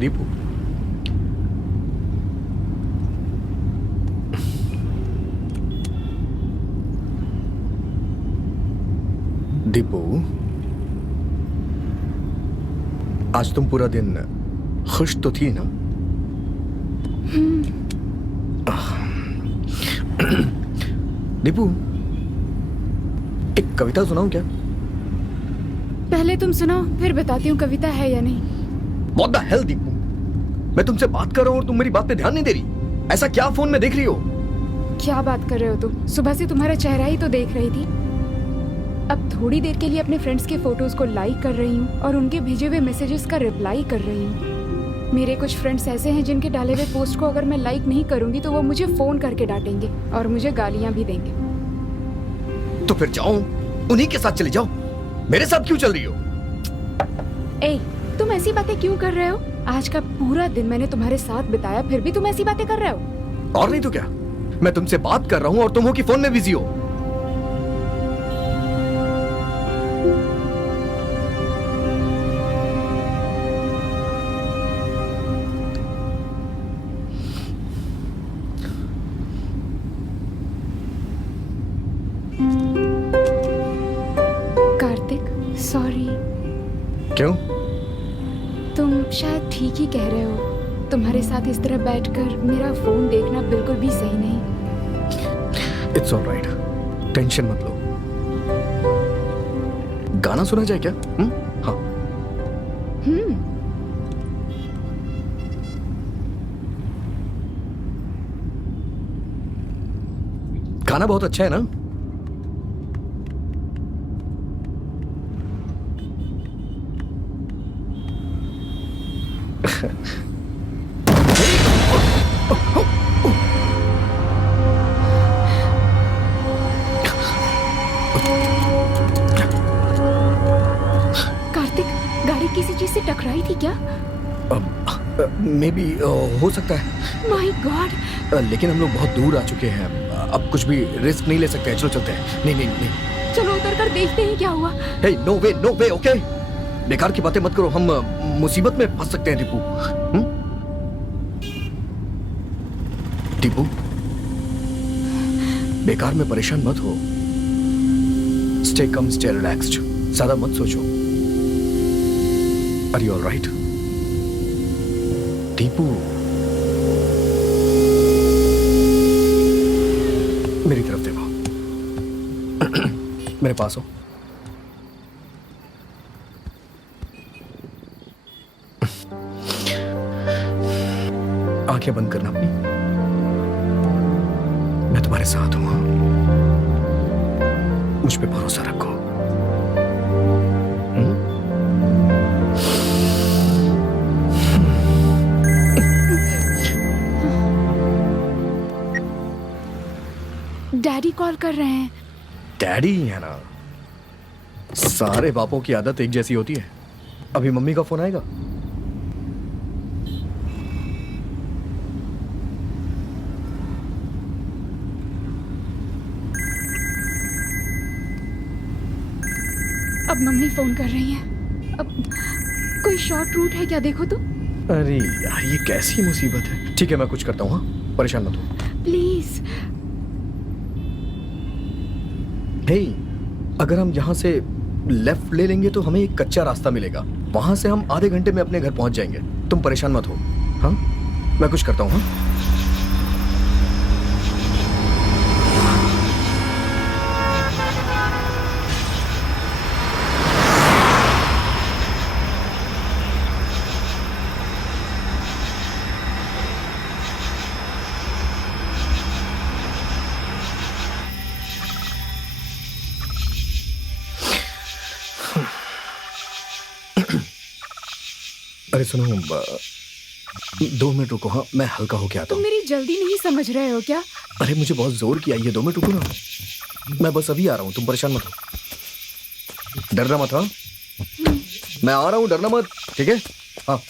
दीपू, दीपू, आज तुम पूरा दिन खुश तो थी ना? दीपू, एक कविता सुनाऊं क्या? पहले तुम सुनाओ, फिर बताती हूँ कविता है या नहीं। What the hell, Deepu? मैं तुमसे बात कर रहा हूँ और तुम मेरी बात पे ध्यान नहीं दे रही। ऐसा क्या फोन में देख रही हो? क्या बात कर रहे हो तुम? सुबह से तुम्हारा चेहरा ही तो देख रही थी। अब थोड़ी देर के लिए अपने फ्रेंड्स के फोटोज को लाइक कर रही हूँ और उनके भेजे हुए मैसेजेस का रिप्लाई कर रही हूँ। मेरे कुछ फ्रेंड्स ऐसे हैं जिनके डाले हुए पोस्ट को अगर मैं लाइक नहीं करूंगी तो वो मुझे फोन करके डांटेंगे और मुझे गालियां भी देंगे। तो फिर जाओ, उन्हीं के साथ चले जाओ। मेरे साथ क्यों चल रही हो? ए, तुम ऐसी बातें क्यों कर रहे हो? आज का पूरा दिन मैंने तुम्हारे साथ बिताया, फिर भी तुम ऐसी बातें कर रहे हो। और नहीं तो क्या, मैं तुमसे बात कर रहा हूँ और तुम हो कि फोन में बिजी हो। सॉरी। क्यों? तुम शायद ठीक ही कह रहे हो। तुम्हारे साथ इस तरह बैठकर मेरा फोन देखना बिल्कुल भी सही नहीं। इट्स ऑलराइट, टेंशन मत लो। गाना सुना जाए क्या? हाँ। गाना बहुत अच्छा है ना? कार्तिक, गाड़ी किसी चीज से टकराई थी क्या? मे बी हो सकता है। My God. लेकिन हम लोग बहुत दूर आ चुके हैं, अब कुछ भी रिस्क नहीं ले सकते। चलो चलते हैं। नहीं नहीं नहीं, चलो उतर कर देखते हैं क्या हुआ। हे, नो वे, ओके? बेकार की बातें मत करो, हम मुसीबत में फंस सकते हैं। दीपू, दीपू, बेकार में परेशान मत हो। स्टे कम, स्टे रिलैक्स्ड, ज्यादा मत सोचो। Are you alright? दीपू, मेरी तरफ देखो। मेरे पास हो। आंखें बंद करना अपनी। मैं तुम्हारे साथ हूं। मुझ पे भरोसा रखो। डैडी कॉल कर रहे हैं। डैडी है ना? सारे बापों की आदत एक जैसी होती है। अभी मम्मी का फोन आएगा। अब मम्मी फोन कर रही हैं। अब कोई शॉर्ट रूट है क्या, देखो तो। अरे यार, ये कैसी मुसीबत है। ठीक है, मैं कुछ करता हूँ। हाँ, परेशान मत हो प्लीज। हे, अगर हम यहाँ से लेफ्ट ले लेंगे तो हमें एक कच्चा रास्ता मिलेगा। वहां से हम आधे घंटे में अपने घर पहुंच जाएंगे। तुम परेशान मत हो। हाँ, मैं कुछ करता हूँ। हाँ, अरे सुनो, 2 मिनट रुको। हाँ, मैं हल्का होके आता तुम हूँ। मेरी जल्दी नहीं समझ रहे हो क्या? अरे मुझे बहुत जोर की आई है। 2 मिनट रुको ना, मैं बस अभी आ रहा हूँ। तुम परेशान मत हो, डरना मत। हाँ, मैं आ रहा हूँ, डरना मत, ठीक है? हाँ।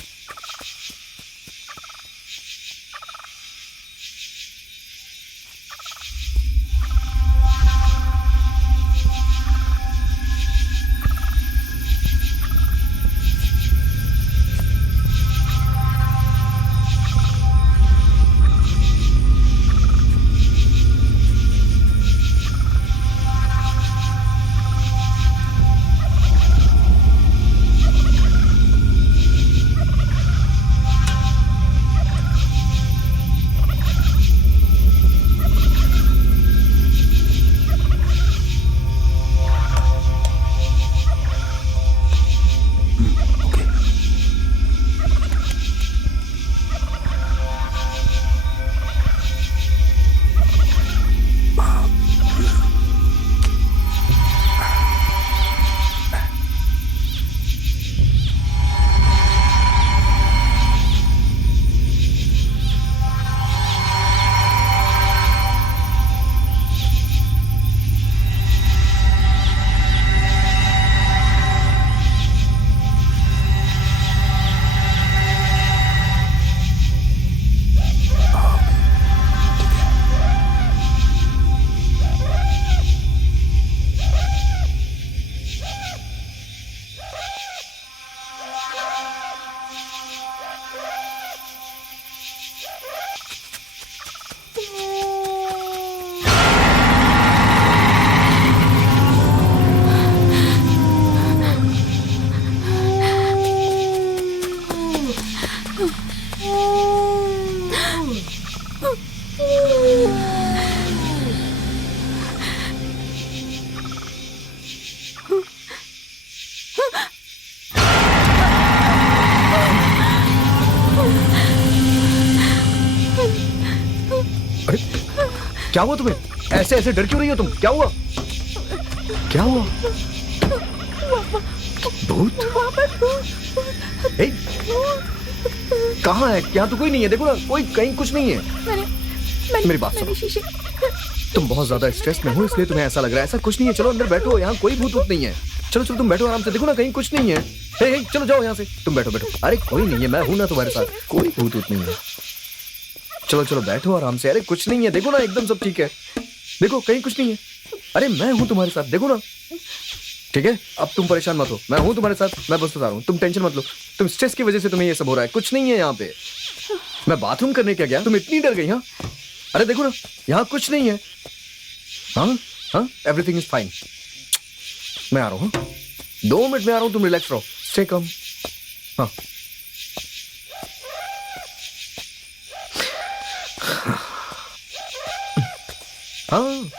अरे क्या हुआ तुम्हें? ऐसे ऐसे डर क्यों रही हो तुम? क्या हुआ? क्या हुआ? भूत? ए, कहाँ है? यहाँ तो कोई नहीं है, देखो ना, कोई कहीं कुछ नहीं है। मेरी बात सुनो, तुम बहुत ज्यादा स्ट्रेस में हो इसलिए तुम्हें ऐसा लग रहा है। ऐसा कुछ नहीं है, चलो अंदर बैठो, यहाँ कोई भूत नहीं है। चलो चलो तुम बैठो आराम से, देखो ना कहीं कुछ नहीं है। हे, चलो जाओ यहाँ से, तुम बैठो बैठो। अरे कोई नहीं है, मैं हूं ना तुम्हारे साथ, कोई भूत नहीं है। चलो चलो बैठो आराम से। अरे कुछ नहीं है, देखो ना एकदम सब ठीक है, देखो कहीं कुछ नहीं है। अरे मैं हूं तुम्हारे साथ, देखो ना। ठीक है, अब तुम परेशान मत हो, मैं हूं तुम्हारे साथ, मैं बस बता रहा हूँ, तुम टेंशन मत लो। तुम स्ट्रेस की वजह से तुम्हें ये सब हो रहा है, कुछ नहीं है यहाँ पे। मैं बाथरूम करने क्या गया, तुम इतनी डर गई? हाँ, अरे देखो ना यहाँ कुछ नहीं है। हाँ हाँ, एवरीथिंग इज फाइन। मैं आ रहा हूँ, 2 मिनट में आ रहा हूँ, तुम रिलैक्स रहो, स्टे कम। हाँ हाँ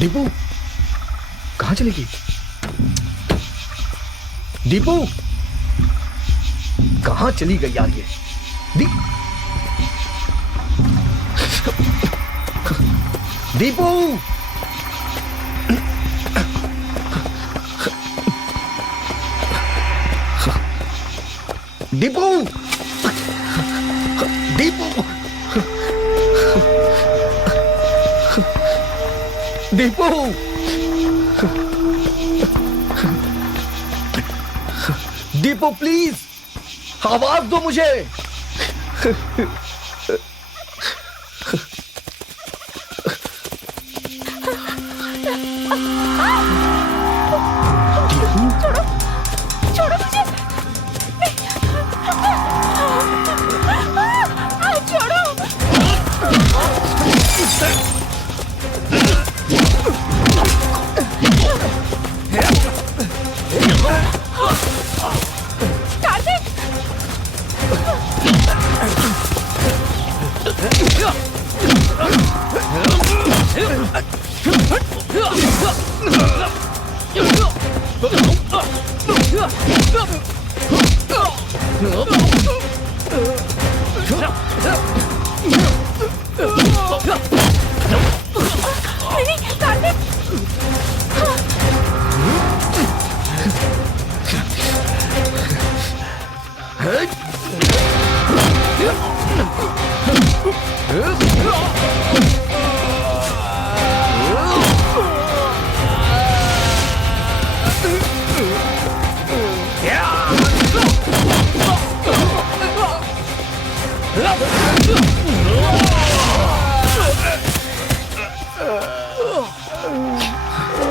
दीपू कहाँ चली गई? दीपू कहाँ चली गई यार ये? दीपू दीपू दीपू दीपू दीपू प्लीज आवाज दो मुझे। छोड़ो मुझे, छोड़ो। कार्तिक, नहीं कार्तिक।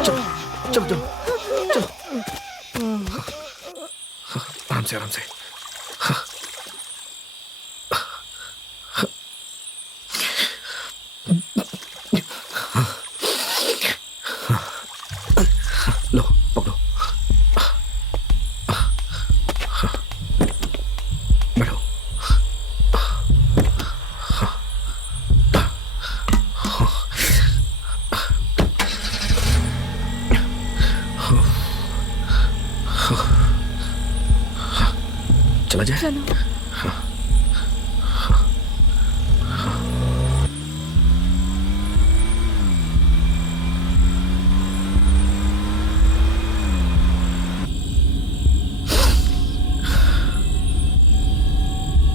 चलो चलो चलो, आराम से आराम से। लो पकड़ो, बैठो। चला जाए? चलो।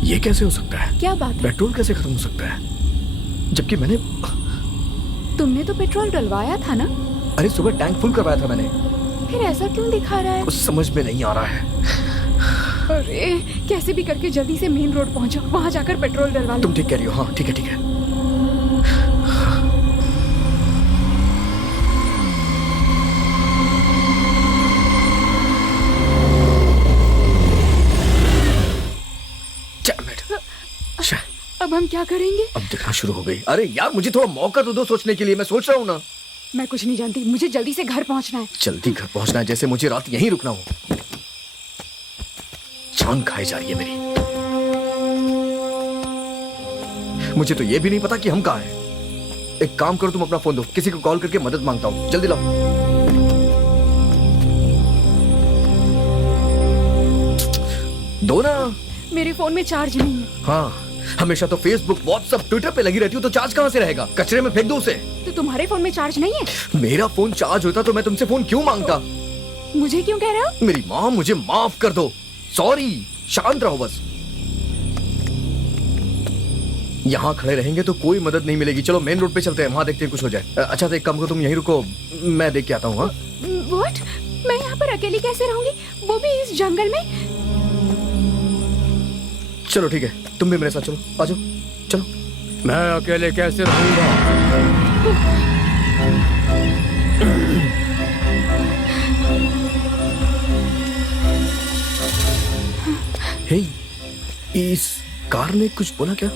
ये कैसे हो सकता है? क्या बात है? पेट्रोल कैसे खत्म हो सकता है जबकि मैंने तुमने तो पेट्रोल डलवाया था ना? अरे सुबह टैंक फुल करवाया था मैंने। फिर ऐसा क्यों दिखा रहा है? कुछ समझ में नहीं आ रहा है। अरे कैसे भी करके जल्दी से मेन रोड पहुंचो, वहां जाकर पेट्रोल डलवा लो। तुम ठीक कह रही हो। हाँ ठीक है ठीक है। अब हम क्या करेंगे? अब दिखना शुरू हो गई। अरे यार मुझे थोड़ा मौका तो दो सोचने के लिए, मैं सोच रहा हूँ ना। मैं कुछ नहीं जानती, मुझे जल्दी से घर पहुंचना है। जल्दी घर पहुंचना है जैसे मुझे रात यहीं रुकना हो। जान खाई जा रही है मेरी। मुझे तो ये भी नहीं पता कि हम कहाँ हैं। एक काम करो, तुम अपना फोन दो, किसी को कॉल करके मदद मांगता हूँ। जल्दी लाओ। दो ना। मेरे फोन में चार्ज नहीं है। हाँ हमेशा तो फेसबुक व्हाट्सएप ट्विटर पे लगी रहती हूँ, तो चार्ज कहाँ से रहेगा? कचरे में फेंक दो उसे। तो तुम्हारे फोन में चार्ज नहीं है? मेरा फोन चार्ज होता तो मैं तुमसे फोन क्यों मांगता? मुझे क्यों कह रहे हो? मेरी माँ, मुझे माफ कर दो। सॉरी। शांत रहो बस। यहाँ खड़े रहेंगे तो कोई मदद नहीं मिलेगी। चलो मेन रोड पे चलते हैं, वहां देखते हैं कुछ हो जाए। अच्छा तो एक काम करो, तुम यहीं रुको, मैं देख के आता हूँ। हाँ व्हाट? मैं यहाँ पर अकेली कैसे रहूंगी, वो भी इस जंगल में? चलो ठीक है, तुम भी मेरे साथ चलो। आ जाओ, चलो। मैं अकेले कैसे रहूंगा? हे, इस कार ने कुछ बोला क्या?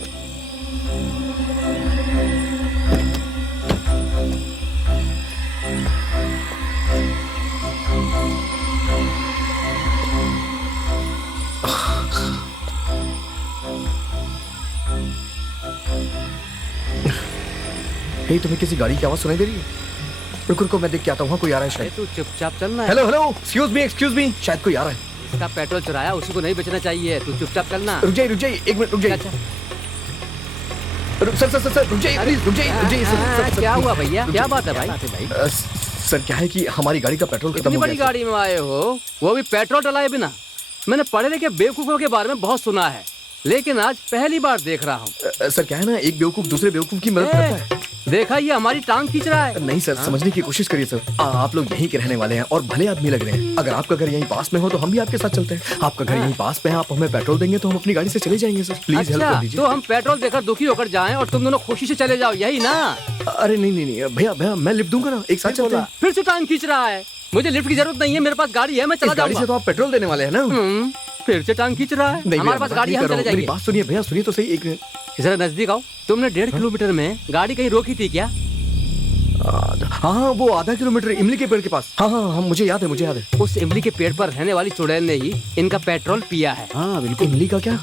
हे, तुम्हें किसी गाड़ी की आवाज सुनाई दे रही है? रुको रुको, मैं देख के आता हूँ। वहाँ कोई आ रहा है शायद। तू चुपचाप चलना है। हेलो हेलो, एक्सक्यूज मी, शायद कोई आ रहा है। इसका पेट्रोल चुराया, उसी को नहीं बचना चाहिए। तू चुपचाप चलना। रुक जाइए, एक मिनट रुक जाइए। अच्छा। सर रुक जाइए, प्लीज रुक जाइए। सर, क्या हुआ please। भैया? क्या बात है भाई? सर क्या है कि हमारी गाड़ी का पेट्रोल खत्म इतनी हो बड़ी गया। गाड़ी में आए हो, वो भी पेट्रोल डलाए बिना? मैंने पढ़े लिखे बेवकूफों के बारे में बहुत सुना है, लेकिन आज पहली बार देख रहा हूँ। सर क्या है ना, एक बेवकूफ दूसरे बेवकूफ की मदद करता है। देखा, ये हमारी टांग खींच रहा है। नहीं सर, समझने की कोशिश करिए सर। आप लोग यहीं के रहने वाले हैं और भले आदमी लग रहे हैं। अगर आपका घर यहीं पास में हो तो हम भी आपके साथ चलते हैं। आपका घर यहीं पास में है, आप हमें पेट्रोल देंगे तो हम अपनी गाड़ी से चले जाएंगे सर। प्लीज हेल्प कर अच्छा, दीजिए। तो हम पेट्रोल देकर दुखी होकर जाएं और तुम दोनों खुशी से चले जाओ, यही ना? अरे नहीं भैया मैं लिफ्ट दूंगा ना, एक साथ चलते हैं। फिर से टांग खींच रहा है। मुझे लिफ्ट की जरूरत नहीं है, मेरे पास गाड़ी है, मैं चला इस गाड़ी से जाऊंगा। तो आप पेट्रोल देने वाले हैं ना? फिर से टांग खींच रहा है। नहीं हमारे पास गाड़ी है, हम चले मेरी जाएंगे। बात सुनिए भैया, सुनिए तो सही एक मिनट। जरा नजदीक आओ। तुमने 1.5 किलोमीटर में गाड़ी कहीं रोकी थी क्या? हाँ वो आधा किलोमीटर इमली के पेड़ के पास। हाँ मुझे याद है। उस इमली के पेड़ पर रहने वाली चुड़ैल ने ही इनका पेट्रोल पिया है। हाँ बिल्कुल। इमली का क्या?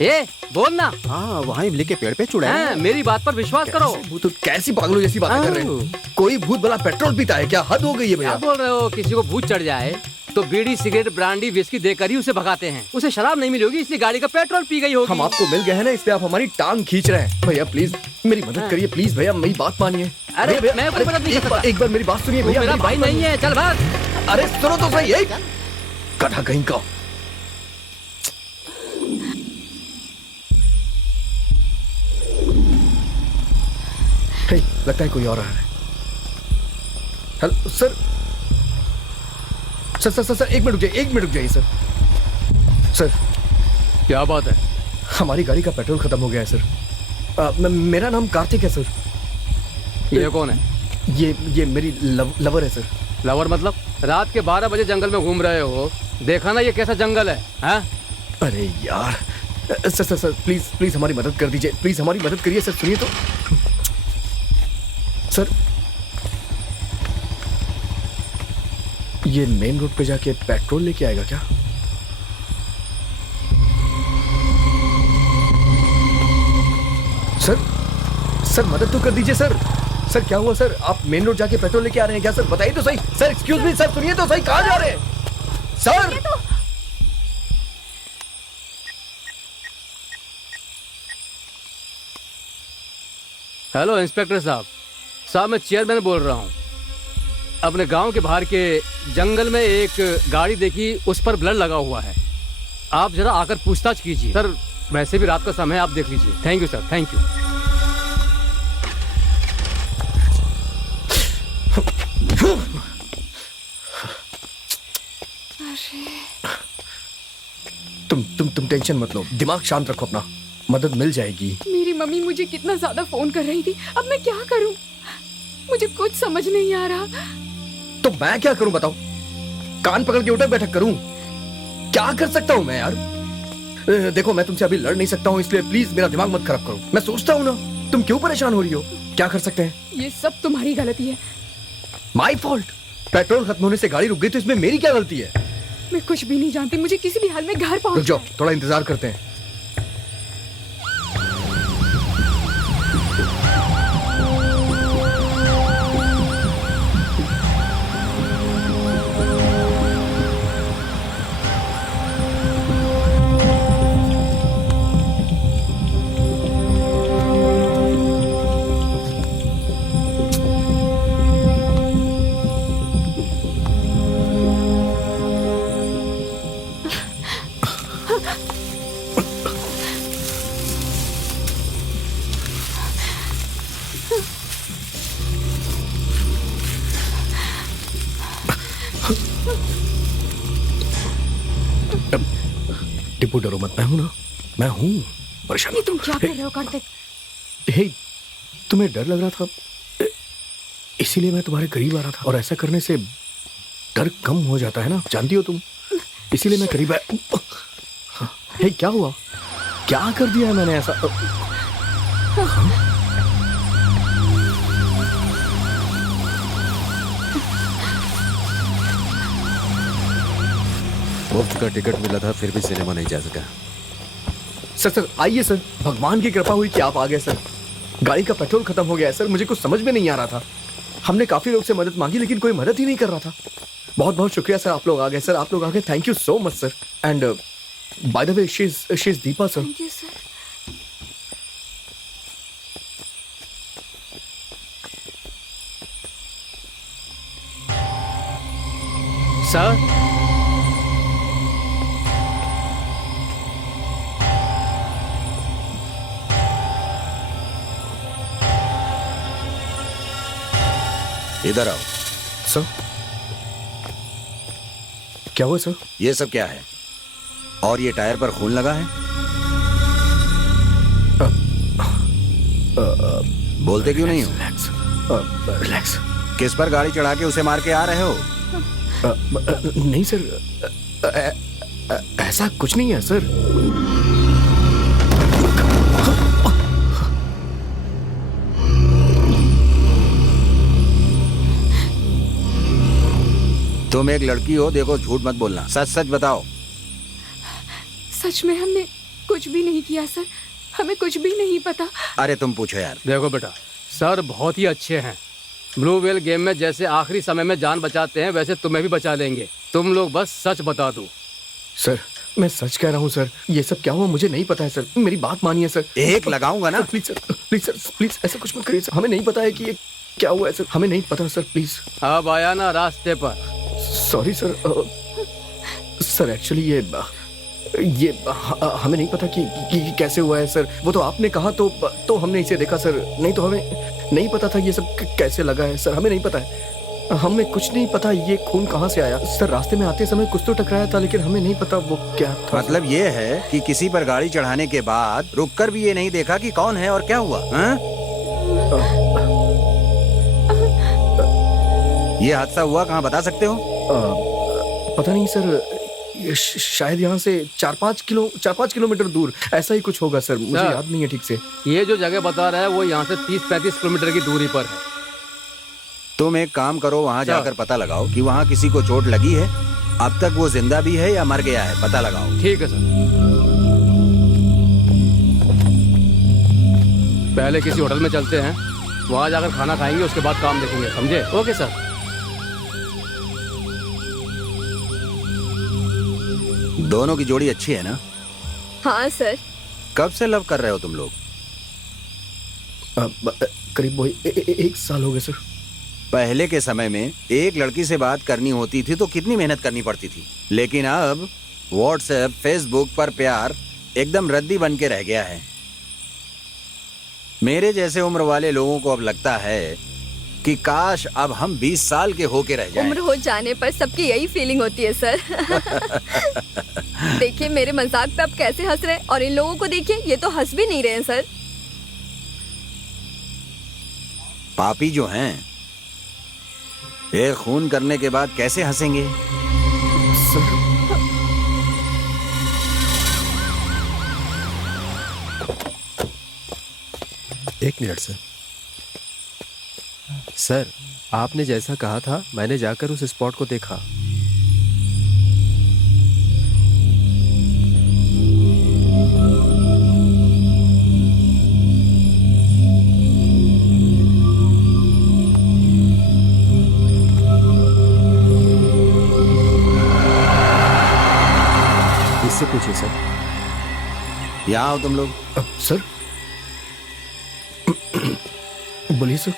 ए बोलना। हाँ वहाँ इमली के पेड़ पे चुड़ैल है। मेरी बात पर विश्वास करो। वो तो कैसी पागलों जैसी बातें कर रहे हैं। कोई भूत भला पेट्रोल पीता है क्या? हद हो गई है क्या भैया। बोल रहे हो? किसी को भूत चढ़ जाए तो बीड़ी सिगरेट ब्रांडी विस्की देकर ही उसे भगाते हैं। उसे शराब नहीं मिली होगी, इसलिए गाड़ी का पेट्रोल पी गई होगी। हम आपको मिल गए हैं ना, इसलिए आप हमारी टांग खींच रहे हैं। भैया प्लीज मेरी मदद करिए, प्लीज भैया, मेरी बात मानिए। अरे भैया, मैं कोई मदद नहीं कर सकता। एक बार मेरी बात सुनिए तू भैया। मेरा मेरी भाई बात नहीं है, चल भाग। मानिए। अरे सुनो तो सही, एक गधा कहीं का। हे, लगता है कोई और आ रहा है। हेलो सर, सर एक मिनट रुक जाइए सर। क्या बात है? हमारी गाड़ी का पेट्रोल खत्म हो गया है सर। मेरा नाम कार्तिक है सर। ये कौन है? ये मेरी लवर है सर। लवर मतलब? रात के 12 बजे जंगल में घूम रहे हो, देखा ना ये कैसा जंगल है? हाँ? अरे यार सर प्लीज हमारी मदद कर दीजिए, प्लीज हमारी मदद करिए सर। सुनिए तो सर, ये मेन रोड पे जाके पेट्रोल लेके आएगा क्या? सर मदद तो कर दीजिए सर। सर क्या हुआ सर? आप मेन रोड जाके पेट्रोल लेके आ रहे हैं क्या सर? बताइए तो सही सर। एक्सक्यूज मी सर, सुनिए तो सही, कहाँ जा रहे हैं सर? हेलो इंस्पेक्टर साहब, मैं चेयरमैन बोल रहा हूँ। अपने गांव के बाहर के जंगल में एक गाड़ी देखी, उस पर ब्लड लगा हुआ है। आप जरा आकर पूछताछ कीजिए। सर वैसे भी रात का समय, आप देख लीजिए। Thank you sir, thank you. तुम टेंशन मत लो, दिमाग शांत रखो अपना, मदद मिल जाएगी। मेरी मम्मी मुझे कितना ज्यादा फोन कर रही थी, अब मैं क्या करूं? मुझे कुछ समझ नहीं आ रहा। तो मैं क्या करूं बताओ? कान पकड़ के उठक बैठक करूं? क्या कर सकता हूं मैं यार? देखो मैं तुमसे अभी लड़ नहीं सकता हूं, इसलिए प्लीज मेरा दिमाग मत खराब करो। मैं सोचता हूं ना, तुम क्यों परेशान हो रही हो? क्या कर सकते हैं? ये सब तुम्हारी गलती है। My fault? पेट्रोल खत्म होने से गाड़ी रुक गई तो इसमें मेरी क्या गलती है? मैं कुछ भी नहीं जानती, मुझे किसी भी हाल में घर रुक पहुंच जाओ, थोड़ा इंतजार करते हैं। टिप्पू डरो मत, मैं हूं ना, मैं हूं। परेशान ये तुम क्या कर रहे हो कार्तिक? हे, तुम्हें डर लग रहा था, इसीलिए मैं तुम्हारे करीब आ रहा था, और ऐसा करने से डर कम हो जाता है ना, जानती हो तुम, इसीलिए मैं करीब आया। हे, क्या हुआ? क्या कर दिया है मैंने ऐसा? मुफ्त का टिकट मिला था, फिर भी सिनेमा नहीं जा सका। सर आइए सर, भगवान की कृपा हुई कि आप आ गए सर। गाड़ी का पेट्रोल खत्म हो गया है सर, मुझे कुछ समझ में नहीं आ रहा था। हमने काफी लोग से मदद मांगी लेकिन कोई मदद ही नहीं कर रहा था। बहुत बहुत शुक्रिया सर, आप लोग आ गए सर, आप लोग आ गए, thank you so much sir. And by the way she is Deepa sir. Thank you sir. Sir इधर आओ। सर क्या हुआ सर? ये सब क्या है? और ये टायर पर खून लगा है? बोलते क्यों नहीं हो? Relax, relax. किस पर गाड़ी चढ़ा के उसे मार के आ रहे हो? नहीं सर, ऐसा कुछ नहीं है सर। तुम एक लड़की हो, देखो झूठ मत बोलना, सच सच बताओ। सच में हमने कुछ भी नहीं किया सर, हमें कुछ भी नहीं पता। अरे तुम पूछो यार। देखो बेटा, सर बहुत ही अच्छे हैं। ब्लू वेल गेम में जैसे आखिरी समय में जान बचाते हैं वैसे तुम्हें भी बचा लेंगे। तुम लोग बस सच बता दो। सर मैं सच कह रहा हूँ सर, ये सब क्या हुआ मुझे नहीं पता है सर, मेरी बात मानिए सर। एक लगाऊंगा ना। Please sir, please sir, please ऐसा कुछ मत करिए सर, हमें नहीं पता है कि ये क्या हुआ है सर, हमें नहीं पता सर, प्लीज। अब आया ना रास्ते पर। सॉरी सर, सर एक्चुअली ये हमें नहीं पता कि कैसे हुआ है सर। वो तो आपने कहा तो हमने इसे देखा सर, नहीं तो हमें नहीं पता था ये सब कैसे लगा है सर, हमें नहीं पता है, हमें कुछ नहीं पता ये खून कहाँ से आया सर। रास्ते में आते समय कुछ तो टकराया था लेकिन हमें नहीं पता वो क्या था। मतलब ये है कि किसी पर गाड़ी चढ़ाने के बाद रुककर भी ये नहीं देखा कि कौन है और क्या हुआ? ये हादसा हुआ कहाँ, बता सकते हो? पता नहीं सर, शायद यहाँ से 4-5 किलोमीटर दूर, ऐसा ही कुछ होगा सर, मुझे याद नहीं है ठीक से। ये जो जगह बता रहा है वो यहाँ से 30-35 किलोमीटर की दूरी पर है। तुम एक काम करो, वहाँ जाकर पता लगाओ कि वहाँ किसी को चोट लगी है, अब तक वो जिंदा भी है या मर गया है, पता लगाओ। ठीक है सर। पहले किसी होटल में चलते हैं, वहाँ जाकर खाना खाएंगे, उसके बाद काम देखेंगे, समझे? Okay sir. दोनों की जोड़ी अच्छी है ना? हाँ सर। कब से लव कर रहे हो तुम लोग? करीब वही 1 साल हो गए सर। पहले के समय में एक लड़की से बात करनी होती थी तो कितनी मेहनत करनी पड़ती थी, लेकिन अब व्हाट्सएप, फेसबुक पर प्यार एकदम रद्दी बन के रह गया है। मेरे जैसे उम्र वाले लोगों को अब लगता है कि काश अब हम 20 साल के होके रह जाएं। उम्र हो जाने पर सबकी यही फीलिंग होती है सर। देखिए मेरे मजाक पे आप कैसे हंस रहे हैं और इन लोगों को देखिए, ये तो हंस भी नहीं रहे हैं सर। पापी जो हैं, ये खून करने के बाद कैसे हंसेंगे? सर एक मिनट सर। सर, आपने जैसा कहा था मैंने जाकर उस स्पॉट को देखा। इससे पूछिए सर। यहाँ आओ तुम लोग। सर बोलिए सर।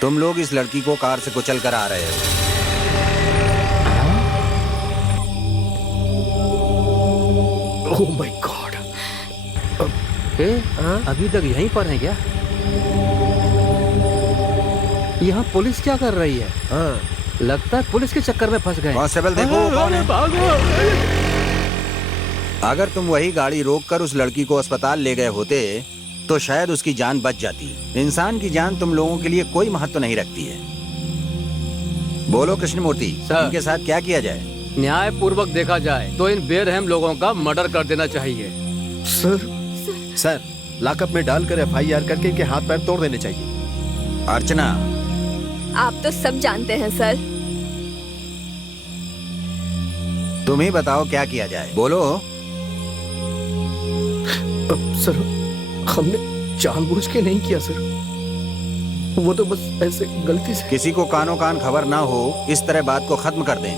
तुम लोग इस लड़की को कार से कुचल कर आ रहे हो। Oh my God. अभी तक यहीं पर है क्या? यहाँ पुलिस क्या कर रही है? हाँ लगता है पुलिस के चक्कर में फंस गए। कांस्टेबल देखो वो कौन है। भागो। अगर तुम वही गाड़ी रोककर उस लड़की को अस्पताल ले गए होते तो शायद उसकी जान बच जाती। इंसान की जान तुम लोगों के लिए कोई महत्व नहीं रखती है। बोलो कृष्णमूर्ति, सर। इनके साथ क्या किया जाए? न्याय पूर्वक देखा जाए तो इन बेरहम लोगों का मर्डर कर देना चाहिए। सर। सर, लॉकअप में डालकर एफआईआर करके इनके हाथ पैर तोड़ देने चाहिए। अर्चना, आप तो सब जानते हैं सर। तुम ही बताओ क्या किया जाए, बोलो। सर हमने जानबूझ के नहीं किया सर, वो तो बस ऐसे गलती से। किसी को कानो कान खबर ना हो, इस तरह बात को खत्म कर दें।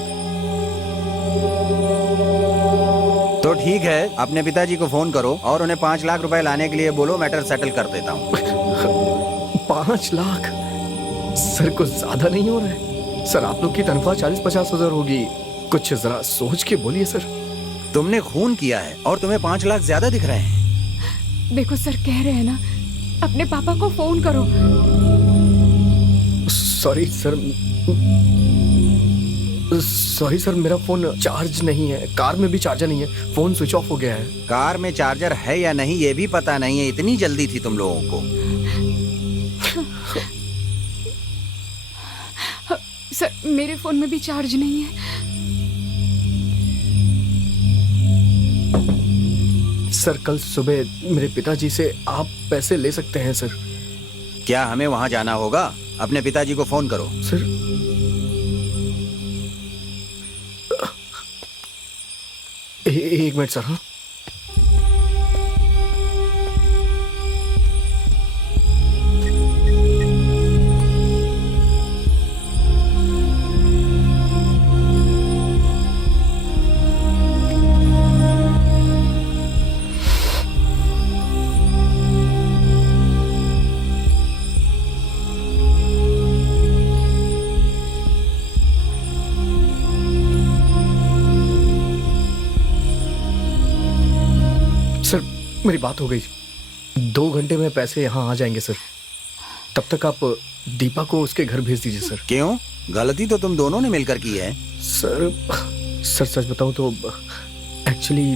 तो ठीक है, अपने पिताजी को फोन करो और उन्हें 5 लाख रुपए लाने के लिए बोलो, मैटर सेटल कर देता हूँ। 5 लाख सर कुछ ज्यादा नहीं हो रहा है? सर आप लोग की तनख्वाह 40-50 हजार होगी, कुछ जरा सोच के बोलिए सर। तुमने खून किया है और तुम्हें 5 लाख ज्यादा दिख रहे हैं। देखो सर, कह रहे हैं ना, अपने पापा को फोन करो। सॉरी सर, मेरा फोन चार्ज नहीं है, कार में भी चार्जर नहीं है, फोन स्विच ऑफ हो गया है। कार में चार्जर है या नहीं ये भी पता नहीं है, इतनी जल्दी थी तुम लोगों को। सर मेरे फोन में भी चार्ज नहीं है। सर कल सुबह मेरे पिताजी से आप पैसे ले सकते हैं सर। क्या हमें वहां जाना होगा? अपने पिताजी को फोन करो। सर एक मिनट सर। हाँ मेरी बात हो गई, 2 घंटे में पैसे यहाँ आ जाएंगे सर। तब तक आप दीपा को उसके घर भेज दीजिए सर। क्यों? गलती तो तुम दोनों ने मिलकर की है। सर सच बताऊं तो एक्चुअली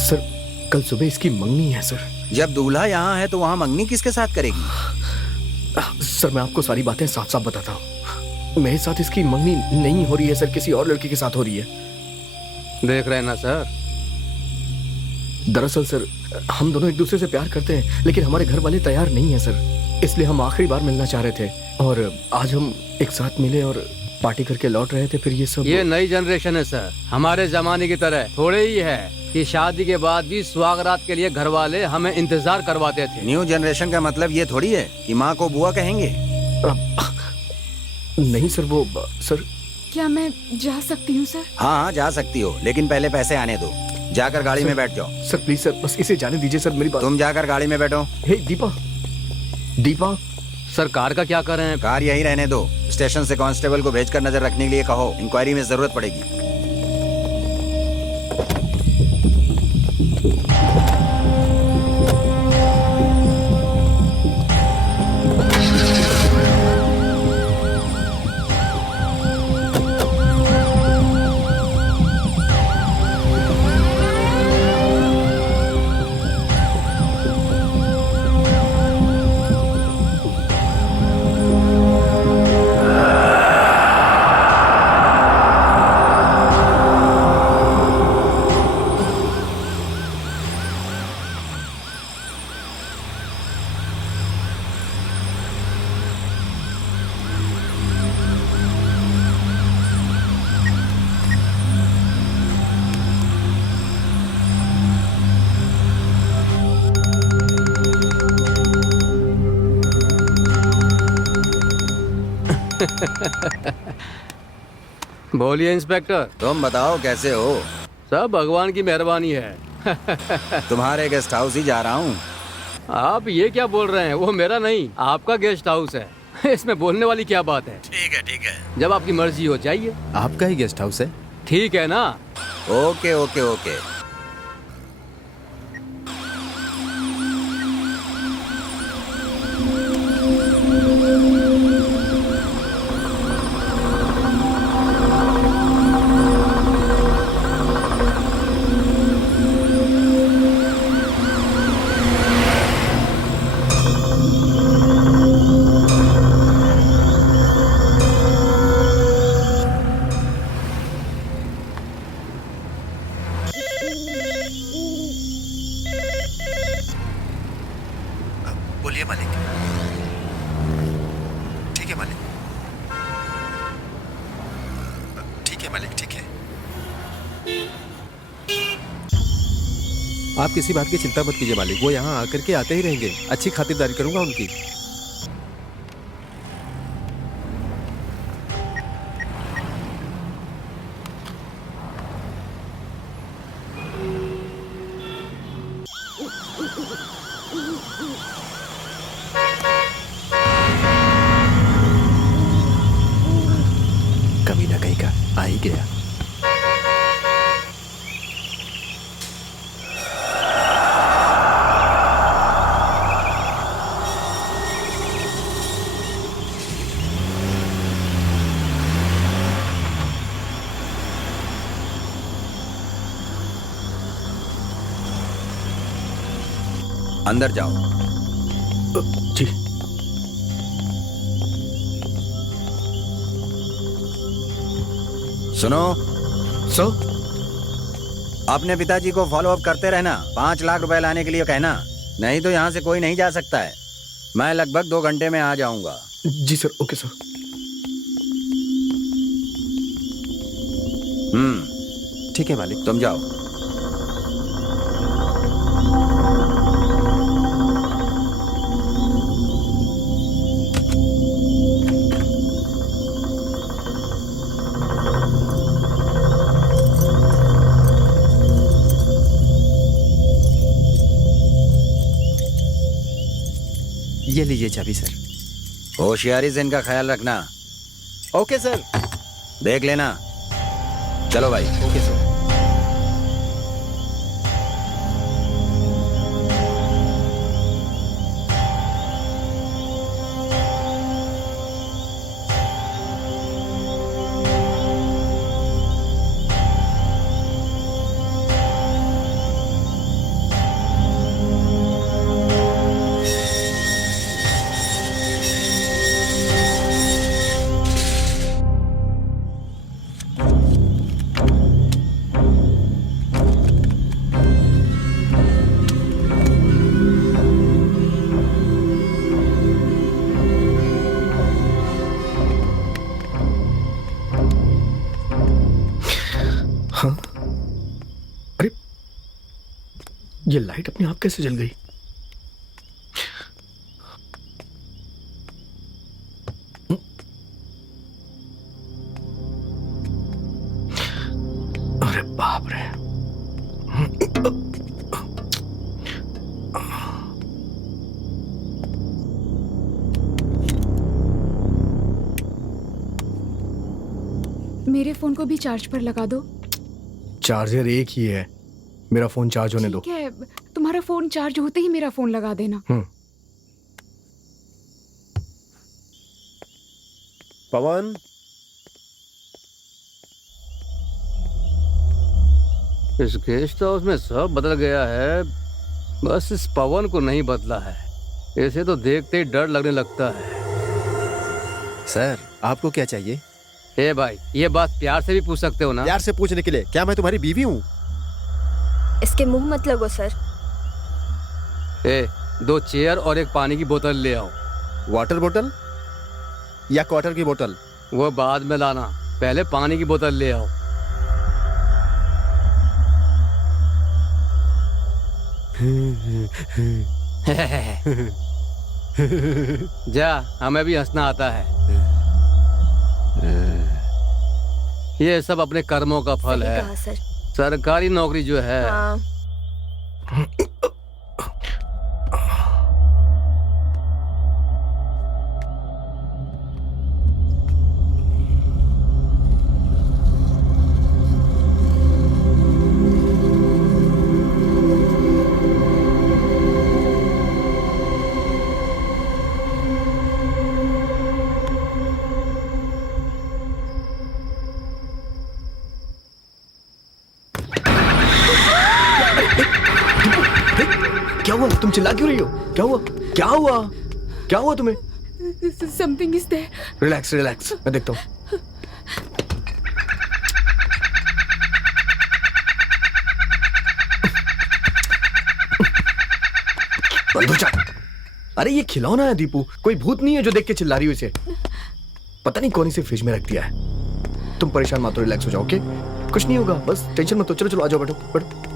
सर कल सुबह इसकी मंगनी है सर। जब दूल्हा यहाँ है तो वहाँ मंगनी किसके साथ करेगी? सर मैं आपको सारी बातें साफ साफ बताता हूँ। मेरे साथ इसकी मंगनी नहीं हो रही है सर, किसी और लड़की के साथ हो रही है। देख रहे हैं ना सर। दरअसल सर हम दोनों एक दूसरे से प्यार करते हैं, लेकिन हमारे घर वाले तैयार नहीं है सर, इसलिए हम आखिरी बार मिलना चाह रहे थे और आज हम एक साथ मिले और पार्टी करके लौट रहे थे। फिर ये सब। ये नई जनरेशन है सर, हमारे जमाने की तरह थोड़े ही है कि शादी के बाद भी सुहागरात के लिए घर वाले हमें इंतजार करवाते थे। न्यू जनरेशन का मतलब ये थोड़ी है कि माँ को बुआ कहेंगे। नहीं सर, वो सर। क्या मैं जा सकती हूँ सर? हाँ जा सकती हो, लेकिन पहले पैसे आने दो। जाकर गाड़ी में बैठ जाओ। सर प्लीज सर, बस इसे जाने दीजिए सर, मेरी बात। तुम जाकर गाड़ी में बैठो। हे दीपा। सर कार का क्या करें? कार यही रहने दो। स्टेशन से कांस्टेबल को भेजकर नजर रखने के लिए कहो, इंक्वायरी में जरूरत पड़ेगी। बोलिए इंस्पेक्टर। तुम बताओ कैसे हो? सब भगवान की मेहरबानी है। तुम्हारे गेस्ट हाउस ही जा रहा हूँ। आप ये क्या बोल रहे हैं? वो मेरा नहीं, आपका गेस्ट हाउस है। इसमें बोलने वाली क्या बात है? ठीक है ठीक है। जब आपकी मर्जी हो जाइए। आपका ही गेस्ट हाउस है? ठीक है ना? Okay okay okay. बोलिए मालिक। ठीक है मालिक, ठीक है मालिक, ठीक है। आप किसी बात की चिंता मत कीजिए मालिक, वो यहाँ आकर के आते ही रहेंगे। अच्छी खातिरदारी करूंगा उनकी। कमीना कहीं का आ ही गया। अंदर जाओ। जी। सुनो, सर अपने पिताजी को फॉलो अप करते रहना। 5 लाख रुपए लाने के लिए कहना, नहीं तो यहाँ से कोई नहीं जा सकता है। मैं लगभग 2 घंटे में आ जाऊंगा। जी सर। Okay sir. ठीक है मालिक। तुम जाओ। ये लीजिए चाबी सर। होशियारी से इनका ख्याल रखना। Okay sir. देख लेना। चलो भाई। Okay sir. हाँ, अरे ये लाइट अपने आप कैसे जल गई? अरे बाप रे। मेरे फोन को भी चार्ज पर लगा दो। चार्जर एक ही है, मेरा फोन चार्ज होने दो। ठीक है, तुम्हारा फोन चार्ज होते ही मेरा फोन लगा देना। पवन, इस गेस्ट हाउस में सब बदल गया है, बस इस पवन को नहीं बदला है। इसे तो देखते ही डर लगने लगता है। सर आपको क्या चाहिए? ए भाई, ये बात प्यार से भी पूछ सकते हो ना? प्यार से पूछने के लिए क्या मैं तुम्हारी बीवी हूँ? इसके मुंह मत लगो सर। 2 चेयर और एक पानी की बोतल ले आओ। वाटर बोतल या क्वार्टर की बोतल? वो बाद में लाना, पहले पानी की बोतल ले आओ। जा, हमें भी हंसना आता है। ये सब अपने कर्मों का फल सही है। कहा सर। सरकारी नौकरी जो है, हाँ। क्या हुआ? तुम चिल्ला क्यों रही हो? क्या हुआ? क्या हुआ? क्या हुआ तुम्हें? Something is there. Relax relax, मैं देखता हूँ। बंद हो जा। अरे ये खिलौना है दीपू, कोई भूत नहीं है जो देख के चिल्ला रही हो इसे। पता नहीं कौन इसे फ्रिज में रख दिया है। तुम परेशान मत हो, रिलैक्स हो जाओ, ओके? कुछ नहीं होगा, बस टेंशन मत लो। चलो चलो आ जाओ, बैठो बैठो।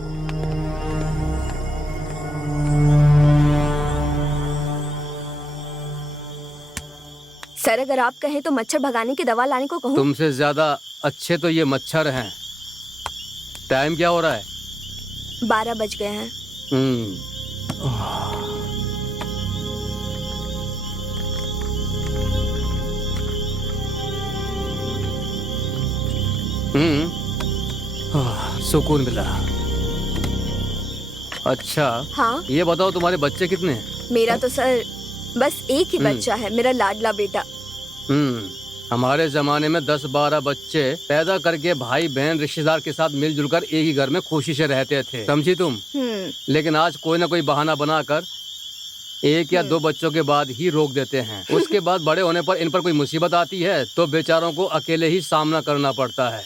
सर अगर आप कहें तो मच्छर भगाने की दवा लाने को कहूँ? तुमसे ज्यादा अच्छे तो ये मच्छर हैं। टाइम क्या हो रहा है? 12 बज गए हैं। सुकून मिला। अच्छा, हाँ। ये बताओ तुम्हारे बच्चे कितने हैं? मेरा तो सर बस एक ही बच्चा है, मेरा लाडला बेटा। हमारे जमाने में 10-12 बच्चे पैदा करके भाई बहन रिश्तेदार के साथ मिलजुल कर एक ही घर में खुशी से रहते थे, समझी तुम? लेकिन आज कोई ना कोई बहाना बनाकर 1 या 2 बच्चों के बाद ही रोक देते हैं। उसके बाद बड़े होने पर इन पर कोई मुसीबत आती है तो बेचारों को अकेले ही सामना करना पड़ता है।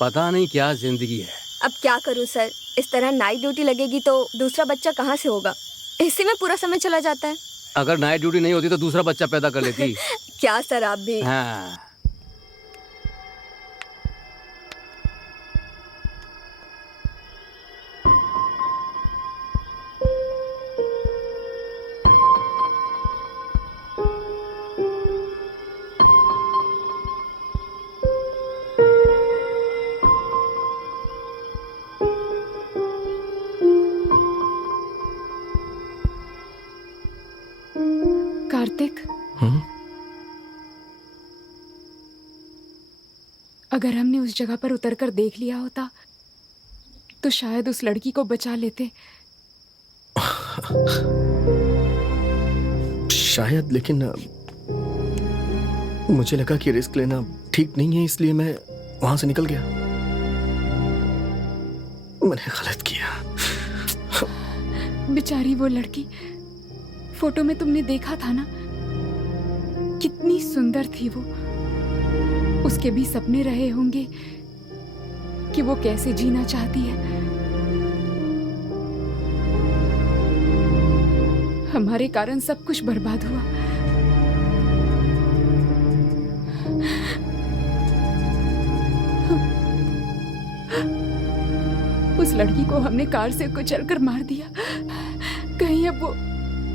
पता नहीं क्या जिंदगी है। अब क्या करूं सर, इस तरह नाइट ड्यूटी लगेगी तो दूसरा बच्चा कहाँ से होगा? इसी में पूरा समय चला जाता है। अगर नाइट ड्यूटी नहीं होती तो दूसरा बच्चा पैदा कर लेती। क्या सर आप भी। हाँ। कार्तिक, अगर हमने उस जगह पर उतरकर देख लिया होता तो शायद उस लड़की को बचा लेते। शायद, लेकिन मुझे लगा कि रिस्क लेना ठीक नहीं है, इसलिए मैं वहां से निकल गया। मैंने गलत किया। बेचारी वो लड़की, फोटो में तुमने देखा था ना, कितनी सुंदर थी वो। उसके भी सपने रहे होंगे कि वो कैसे जीना चाहती है। हमारे कारण सब कुछ बर्बाद हुआ। उस लड़की को हमने कार से कुचलकर मार दिया। कहीं अब वो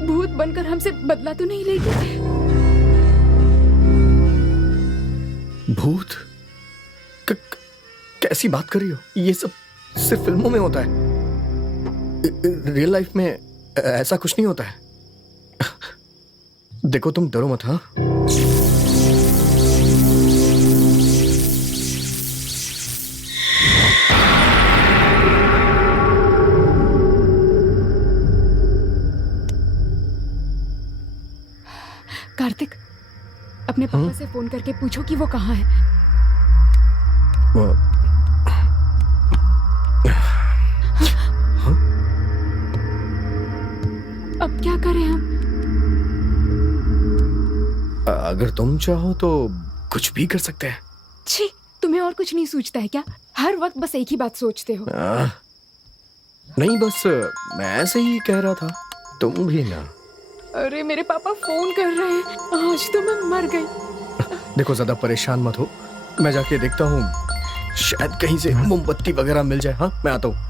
भूत बनकर हमसे बदला तो नहीं लेगी? भूत? कैसी बात कर रही हो? ये सब सिर्फ फिल्मों में होता है। रियल लाइफ में ऐसा कुछ नहीं होता है। देखो तुम डरो मत, हाँ? कार्तिक, अपने पापा से फोन करके पूछो कि वो कहाँ है। अब क्या करें हम? अगर तुम चाहो तो कुछ भी कर सकते हैं। छी, तुम्हें और कुछ नहीं सूझता है क्या? हर वक्त बस एक ही बात सोचते हो। नहीं, बस मैं ऐसे ही कह रहा था, तुम भी ना। अरे मेरे पापा फोन कर रहे हैं, आज तो मैं मर गई। देखो ज्यादा परेशान मत हो, मैं जाके देखता हूँ, शायद कहीं से मोमबत्ती वगैरह मिल जाए। हाँ, मैं आता हूँ।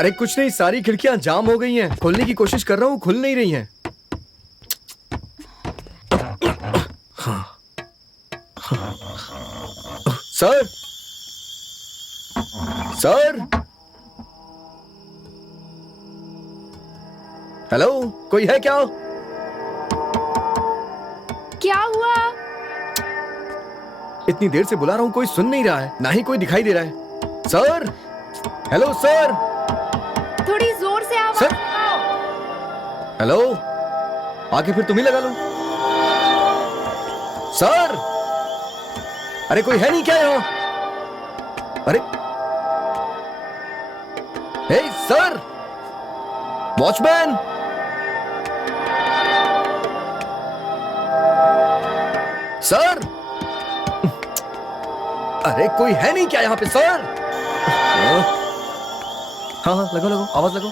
अरे कुछ नहीं, सारी खिड़कियां जाम हो गई हैं। खोलने की कोशिश कर रहा हूँ, खुल नहीं रही हैं। सर, सर, हेलो, कोई है क्या? क्या हुआ? इतनी देर से बुला रहा हूं, कोई सुन नहीं रहा है, ना ही कोई दिखाई दे रहा है। सर, हेलो सर, थोड़ी जोर से आवाज सर? लगाओ। हेलो, आके फिर तुम ही लगा लो। सर, अरे कोई है नहीं क्या यहाँ? अरे, हे सर, वॉचमैन, सर, अरे कोई है नहीं क्या यहाँ पे सर? हाँ हाँ, लगो लगो, आवाज लगो।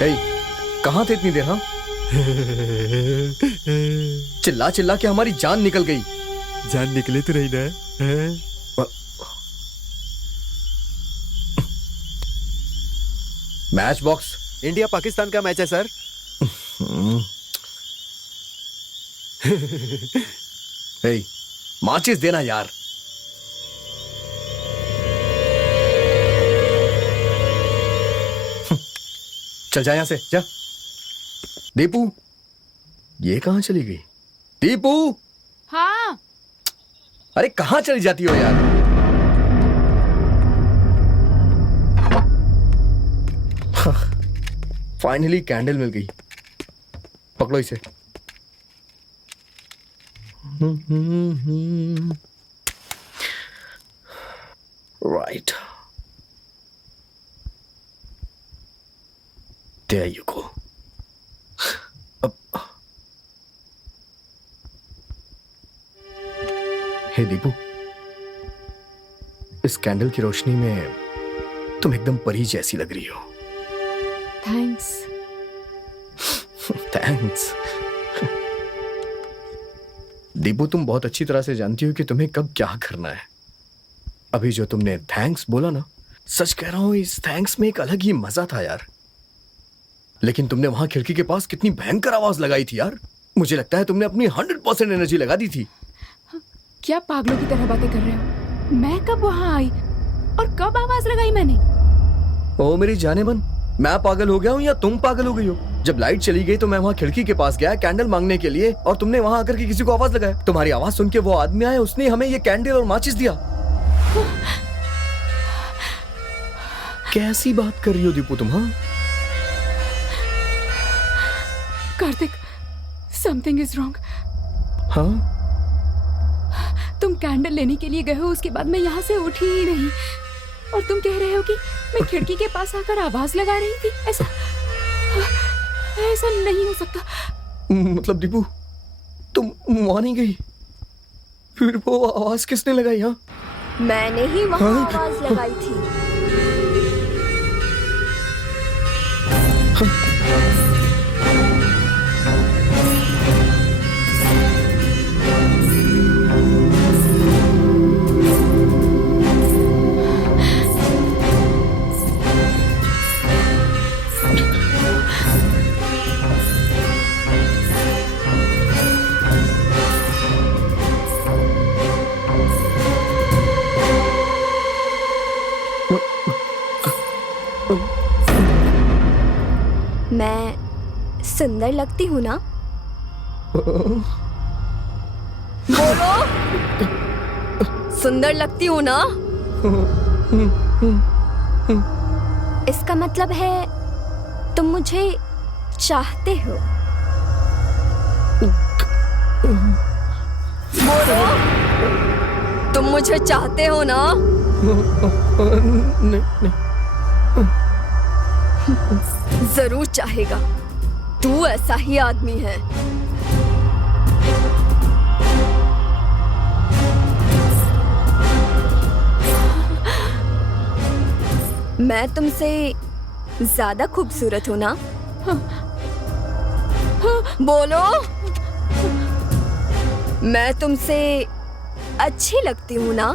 हे, कहाँ थे इतनी देर? हाँ, चिल्ला चिल्ला के हमारी जान निकल गई। जान निकले तो रही ना। Match box. इंडिया पाकिस्तान का मैच है सर। हे, माचिस देना यार। चल जा यहां से, जा। दीपू, ये कहां चली गई? दीपू, हाँ, अरे कहां चली जाती हो यार? फाइनली कैंडल मिल गई, पकड़ो इसे। Right, there you go. Hey Deepu, इस कैंडल की रोशनी में तुम एकदम परी जैसी लग रही हो। थैंक्स। थैंक्स। दीपू, तुम बहुत अच्छी तरह से जानती हो कि तुम्हें कब क्या करना है। अभी जो तुमने थैंक्स बोला ना, सच कह रहा हूं, इस थैंक्स में एक अलग ही मजा था यार। लेकिन तुमने वहां खिड़की के पास कितनी भयंकर आवाज लगाई थी यार। मुझे लगता है तुमने अपनी 100% एनर्जी लगा दी थी। क्या पागलों की तरह बातें कर रहे हो? मैं कब वहां आई और कब आवाज लगाई मैंने? ओ मेरी जाने मन, मैं पागल हो गया हूं या तुम पागल हो गई हो? जब लाइट चली गई तो मैं वहां खिड़की के पास गया कैंडल मांगने के लिए, और तुमने वहां आकर के किसी को आवाज लगाया। तुम्हारी आवाज सुन के वो आदमी आया, उसने हमें ये कैंडल और माचिस दिया। कैसी बात कर रही हो दीपू तुम? हाँ, कार्तिक, समथिंग इज रॉन्ग। हाँ, तुम कैंडल लेने के लिए गए हो, उसके बाद मैं यहाँ से उठी ही नहीं, और तुम कह रहे हो कि मैं खिड़की के पास आकर आवाज लगा रही थी। ऐसा नहीं हो सकता। मतलब दीपू, तुम वहां नहीं गई? फिर वो आवाज किसने लगाई? हाँ, मैंने ही वहां आवाज लगाई थी। मैं सुंदर लगती हूँ ना? बोलो, सुंदर लगती हूँ ना? इसका मतलब है तुम मुझे चाहते हो। बोलो, तुम मुझे चाहते हो ना? नहीं। जरूर चाहेगा, तू ऐसा ही आदमी है। मैं तुमसे ज्यादा खूबसूरत हूँ ना? बोलो, मैं तुमसे अच्छी लगती हूँ ना?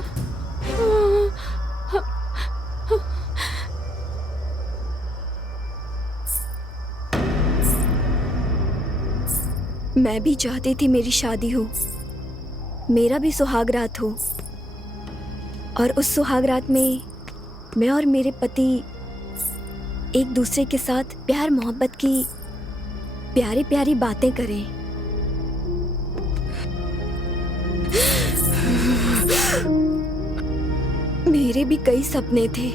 मैं भी चाहती थी मेरी शादी हो, मेरा भी सुहाग रात हो, और उस सुहाग रात में मैं और मेरे पति एक दूसरे के साथ प्यार मोहब्बत की प्यारी प्यारी बातें करें। मेरे भी कई सपने थे,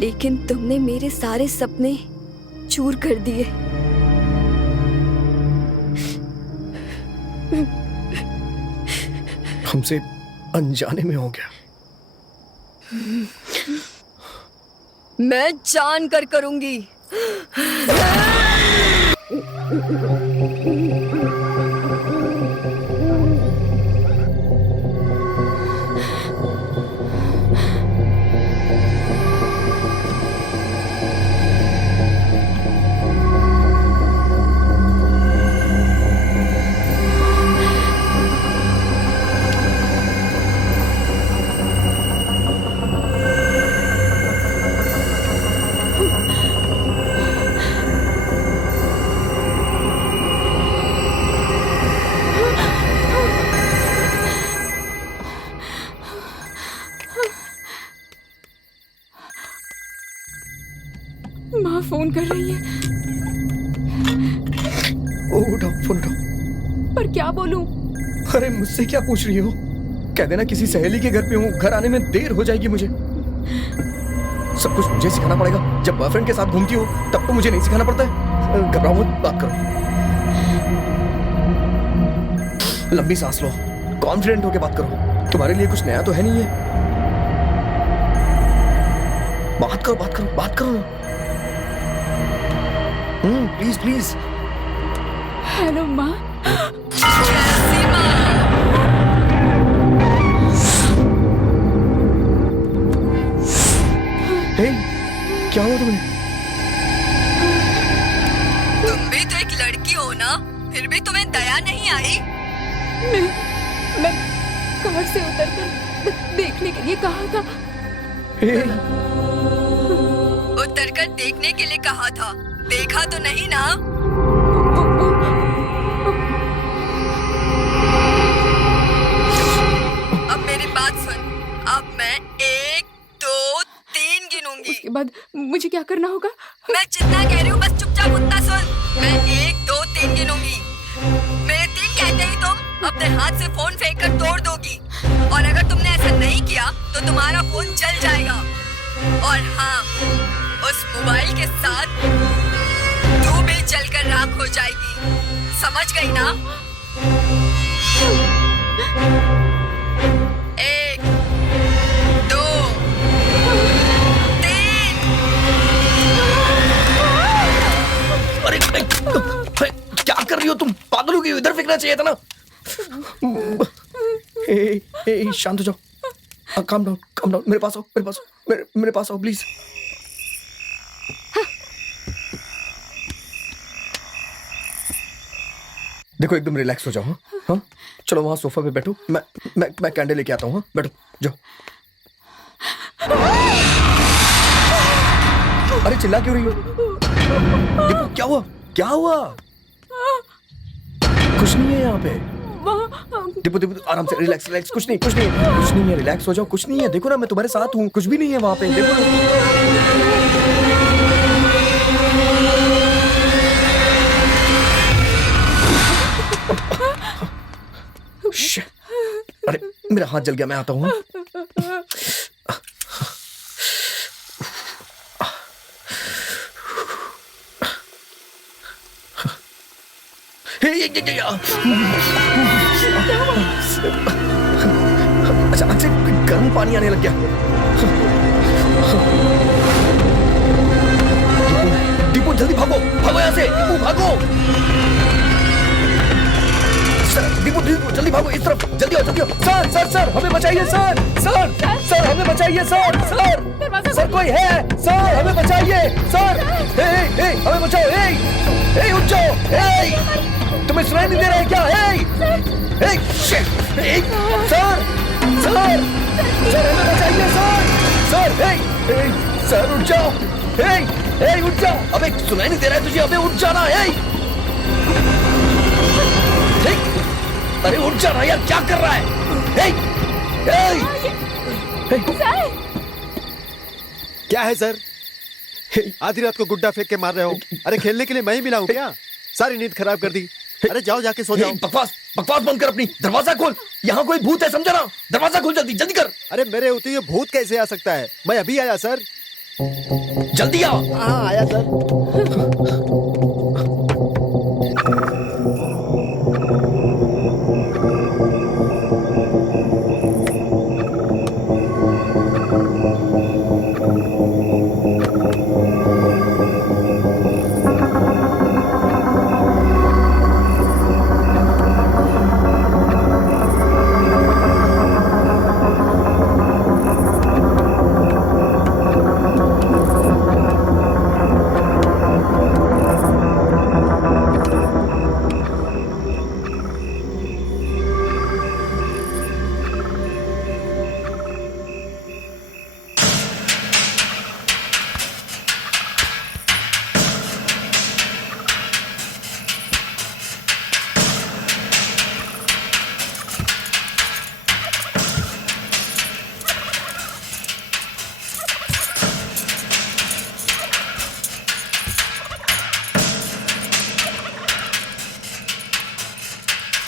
लेकिन तुमने मेरे सारे सपने चूर कर दिए। हमसे अनजाने में हो गया। मैं जान कर करूंगी। माँ फोन कर रही है। ओ उठाओ, फोन उठाओ। पर क्या बोलूं? अरे मुझसे क्या पूछ रही हो? कह देना किसी सहेली के घर पे हूँ, घर आने में देर हो जाएगी मुझे। सब कुछ मुझे सिखाना पड़ेगा? जब बॉयफ्रेंड के साथ घूमती हो तब तो मुझे नहीं सिखाना पड़ता है। घबराओ मत, बात करो। लंबी सांस लो, कॉन्फिडेंट होके बात करो। तुम्हारे लिए कुछ नया तो है नहीं है। बात करो, बात करो, बात करो। Please please. हेलो माँ। हे, क्या हुआ तुम्हें? तुम भी तो एक लड़की हो ना, फिर भी तुम्हें दया नहीं आई? मैं कार से उतरकर देखने के लिए कहा था। हे, उतरकर देखने के लिए कहा था, देखा तो नहीं ना? अब मेरी बात सुन, अब मैं 1, 2, 3 गिनूंगी। उसके बाद मुझे क्या करना होगा? मैं जितना कह रही हूँ बस चुपचाप उतना सुन। मैं 1, 2, 3 गिनूंगी। मेरे 3 कहते ही तुम अपने हाथ से फोन फेंक कर तोड़ दोगी, और अगर तुमने ऐसा नहीं किया तो तुम्हारा फोन जल जाएगा। और हाँ, उस मोबाइल के साथ तू भी जलकर राख हो जाएगी। समझ गई ना? 1, 2, 3। अरे क्या कर रही हो तुम? पागल हो गई हो? इधर फेंकना चाहिए था ना। शांत हो जाओ। Calm down. मेरे पास आओ, मेरे पास आओ प्लीज। देखो एकदम रिलैक्स हो जाओ। हाँ, चलो वहां सोफा पे बैठो। मैं कैंडल लेके आता हूँ। हाँ, बैठो, जाओ। अरे चिल्ला क्यों रही हो? देखो क्या हुआ? क्या हुआ? कुछ नहीं है यहाँ पे। दीपू आराम से, रिलैक्स। कुछ नहीं है। रिलैक्स हो जाओ, कुछ नहीं है। देखो ना, मैं तुम्हारे साथ हूँ, कुछ भी नहीं है वहां पे। देखो अरे मेरा हाथ जल गया, मैं आता हूँ। अचानक से गर्म पानी आने लग गया। दीपू जल्दी भागो यहाँ से। दीपू भागो। दीपू जल्दी भागो इस तरफ, जल्दी आओ जल्दी आओ। सर सर सर हमें बचाइए सर, सर सर हमें बचाइए सर, सर सर कोई है सर, हमें बचाइए सर, हे हमें बचाओ, हे उठ जाओ, हे तुम्हें सुनाई नहीं दे रहा है क्या, हे शिट, हे सर सर सर हमें बचाइए सर, सर हे सर उठ जाओ, हे उठ जाओ, अबे सुनाई नहीं दे रहा है तुझे, अबे उठ जाना, हे अरे उठ जाना यार, क्या कर रहा है? हे क्या है सर? आधी रात को गुड्डा फेंक के मार रहे हो? अरे खेलने के लिए मैं ही मिला हूँ क्या? सारी नींद खराब कर दी। अरे जाओ जाके सो जाओ। बकवास बकवास बंद कर अपनी, दरवाजा खोल, यहाँ कोई भूत है समझा ना, दरवाजा खोल जल्दी जल्दी कर। अरे मेरे होते ये भूत कैसे आ सकता है? मैं अभी आया सर। जल्दी आओ। हाँ आया सर।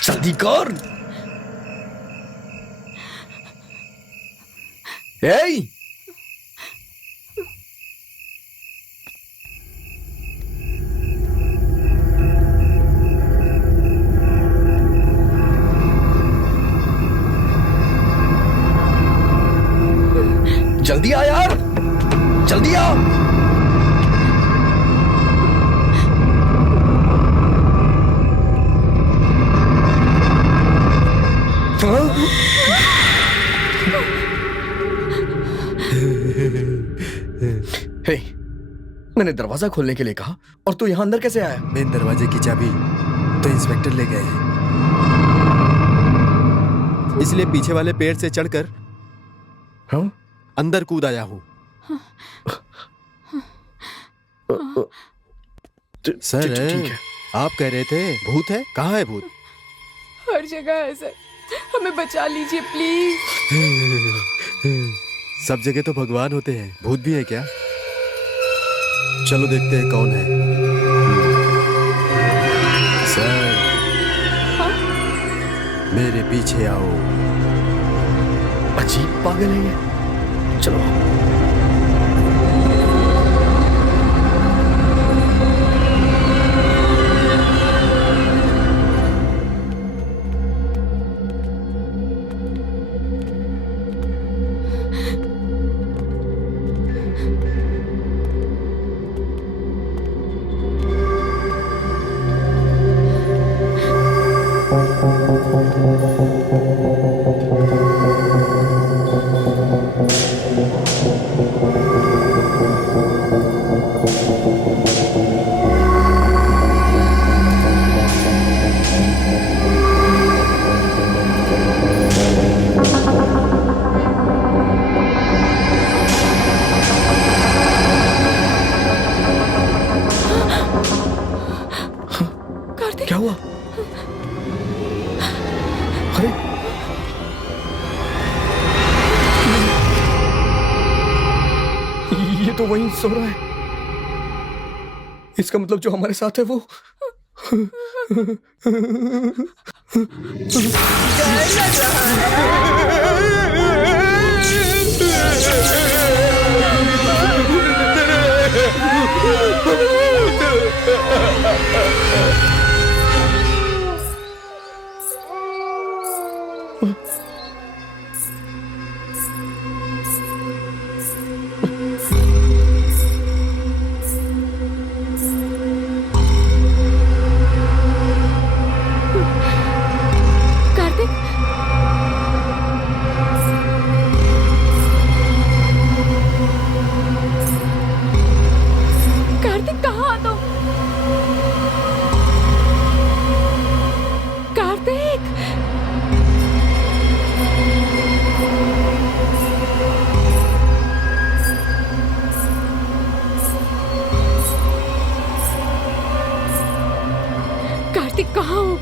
जल्दी कर। हे जल्दी आ यार, जल्दी आ। हे, मैंने दरवाजा खोलने के लिए कहा और तू यहाँ अंदर कैसे आया? मेन दरवाजे की चाबी तो इंस्पेक्टर ले गए हैं, इसलिए पीछे वाले पेड़ से चढ़कर हाँ? अंदर कूद आया हूँ। सर ठीक है। आप कह रहे थे भूत है, कहाँ है भूत? हर जगह है सर, हमें बचा लीजिए प्लीज। सब जगह तो भगवान होते हैं, भूत भी है क्या? चलो देखते हैं कौन है। सर हाँ? मेरे पीछे आओ। अजीब पागल है ये, चलो। क्या हुआ? अरे ये तो वहीं सो रहा है, इसका मतलब जो हमारे साथ है वो कार्तिक कार्तिक कहाँ हो?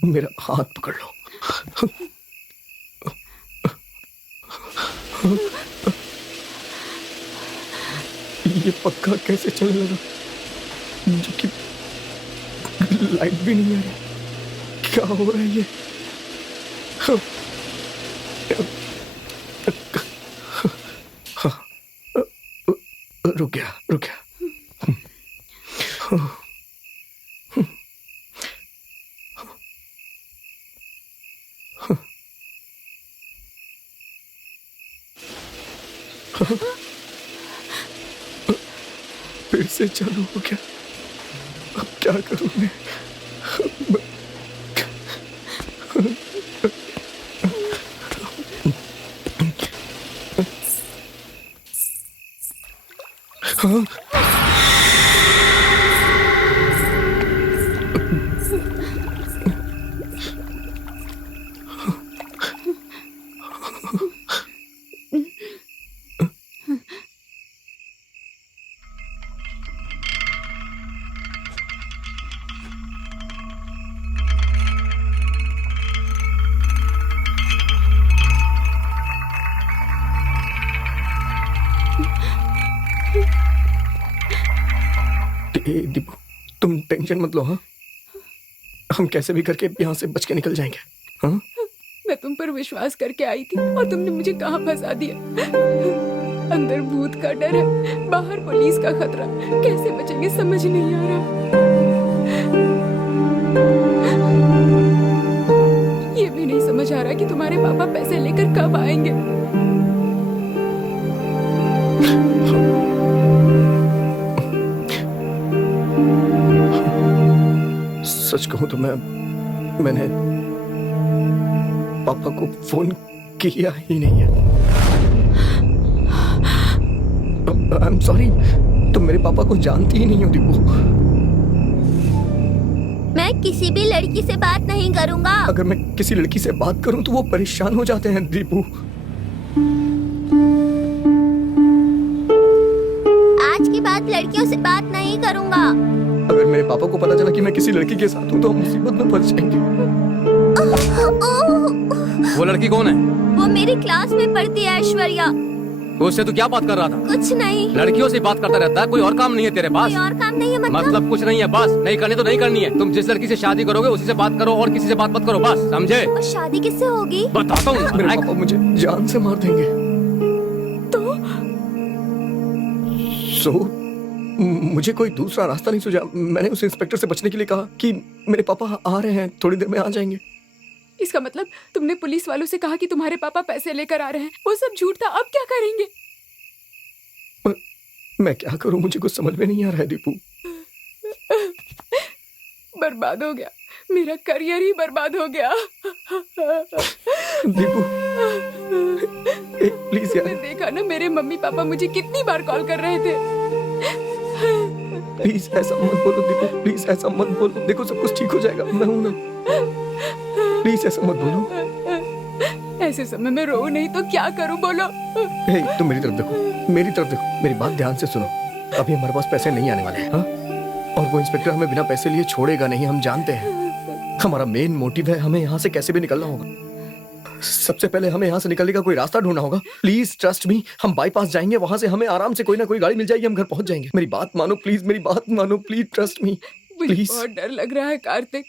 मेरा हाथ पकड़ लो। ये पक्का कैसे चलने लगा जबकि लाइट भी नहीं आ रही? क्या हो रहा है ये? रुक गया, रुक गया। फिर से चालू हो गया। अब क्या करूं मैं? हाँ? दीपू, तुम टेंशन मत लो। हाँ, हम कैसे भी करके यहाँ से बच के निकल जाएंगे। हाँ, मैं तुम पर विश्वास करके आई थी और तुमने मुझे कहाँ फंसा दिया। अंदर भूत का डर है, बाहर पुलिस का खतरा, कैसे बचेंगे समझ नहीं आ रहा। ये भी नहीं समझ आ रहा कि तुम्हारे पापा पैसे लेकर कब आएंगे। सच कहूं तो मैंने पापा को फोन किया ही नहीं है। आई एम सॉरी, तुम मेरे पापा को जानती ही नहीं हो दीपू। मैं किसी भी लड़की से बात नहीं करूंगा। अगर मैं किसी लड़की से बात करूं तो वो परेशान हो जाते हैं दीपू। आज के बाद लड़कियों से बात नहीं करूंगा। अगर मेरे पापा को पता चला कि मैं किसी लड़की के साथ हूं तो हम मुसीबत में फंस जाएंगे। वो लड़की कौन है? वो मेरी क्लास में पढ़ती है, ऐश्वर्या। उससे तू क्या बात कर रहा था? कुछ नहीं। लड़कियों से बात करता रहता है, कोई और काम नहीं है तेरे पास? कोई और काम नहीं है मतलब कुछ नहीं है, बस नहीं करनी तो नहीं करनी है। तुम जिस लड़की से शादी करोगे उसी से बात करो और किसी से बात मत करो, बस समझे? और शादी किससे होगी? बताता हूँ। मेरे पापा मुझे जान से मार देंगे। तो मुझे कोई दूसरा रास्ता नहीं सूझा। मैंने उस इंस्पेक्टर से बचने के लिए कहा कि मेरे पापा आ रहे हैं, थोड़ी देर में आ जाएंगे। इसका मतलब तुमने पुलिस वालों से कहा कि तुम्हारे पापा पैसे लेकर आ रहे हैं। वो सब झूठ था। अब क्या करेंगे? मैं क्या करूं, मुझे कुछ समझ में नहीं आ रहा है दीपू। बर्बाद हो गया, मेरा करियर ही बर्बाद हो गया। दीपू प्लीज यार। मैंने देखा ना, मेरे मम्मी पापा मुझे कितनी बार कॉल कर रहे थे। प्लीज ऐसा मत बोलो दीपू, प्लीज ऐसा मत बोलो। देखो सब कुछ ठीक हो जाएगा, मैं हूं ना। प्लीज ऐसा मत बोलो। ऐसे समय में रो नहीं तो क्या करूं, बोलो। हे, तुम मेरी तरफ देखो, मेरी तरफ देखो, मेरी बात ध्यान से सुनो। अभी हमारे पास पैसे नहीं आने वाले हैं। हाँ? और वो इंस्पेक्टर हमें बिना पैसे लिए छोड़ेगा नहीं, हम जानते हैं। हमारा मेन मोटिव है, हमें यहाँ से कैसे भी निकलना होगा। सबसे पहले हमें यहाँ से निकलने का कोई रास्ता ढूंढना होगा। प्लीज ट्रस्ट मी, हम बाईपास जाएंगे, वहां से हमें आराम से कोई ना कोई गाड़ी मिल जाएगी, हम घर पहुंच जाएंगे। मेरी बात मानो प्लीज, मेरी बात मानो प्लीज, ट्रस्ट मी मुझे प्लीज। बहुत डर लग रहा है कार्तिक।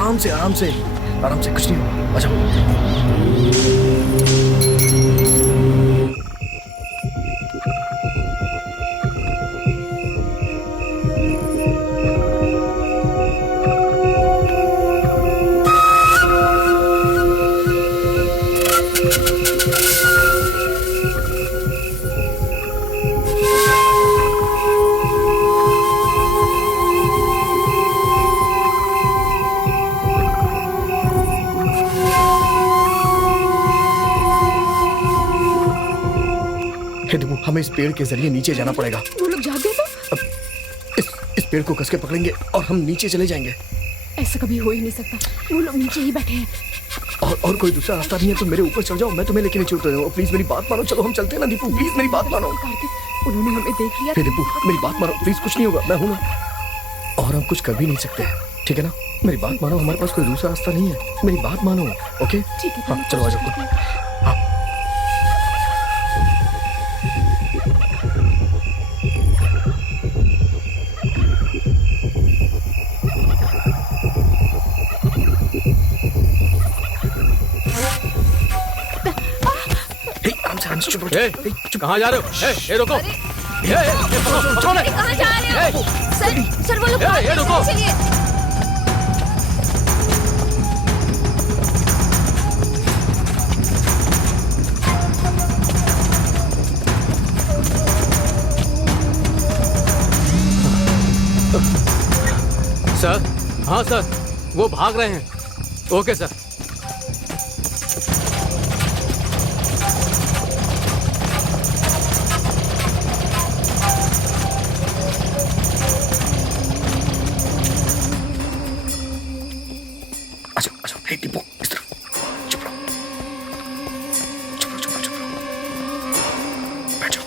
आराम से कुछ नहीं होगा। आ जाओ। हमें इस पेड़ के जरिए नीचे जाना पड़ेगा। वो लोग जाग गए तो? इस पेड़ को कस के पकड़ेंगे और हम नीचे चले जाएंगे। ऐसा कभी हो ही नहीं सकता, वो लोग नीचे ही बैठे हैं। और कोई दूसरा रास्ता नहीं है, तुम मेरे ऊपर चढ़ जाओ, मैं तुम्हें लेके नीचे उतर जाऊँ। प्लीज मेरी बात मानो, चलो हम चलते हैं ना दीपू, प्लीज मेरी बात मानो। कार्तिक, उन्होंने हमें देख लिया। दीपू मेरी बात मानो प्लीज, कुछ नहीं होगा, मैं हूं ना, और हम कुछ कर भी नहीं सकते, ठीक है ना? मेरी बात मानो, हमारे पास कोई दूसरा रास्ता नहीं है, मेरी बात मानो। ओके ठीक है, हाँ चलो आ जाओ। हाँ चुप रहो। कहाँ जा रहे हो? ए, रुको। पकड़ो ना। कहाँ जा रहे हो? सर वो लोग रुको। चलिए। सर, हाँ सर, वो भाग रहे हैं। Okay sir. दीपू इस तरफ, चुप रहो, चुप रहो, बैठ जाओ।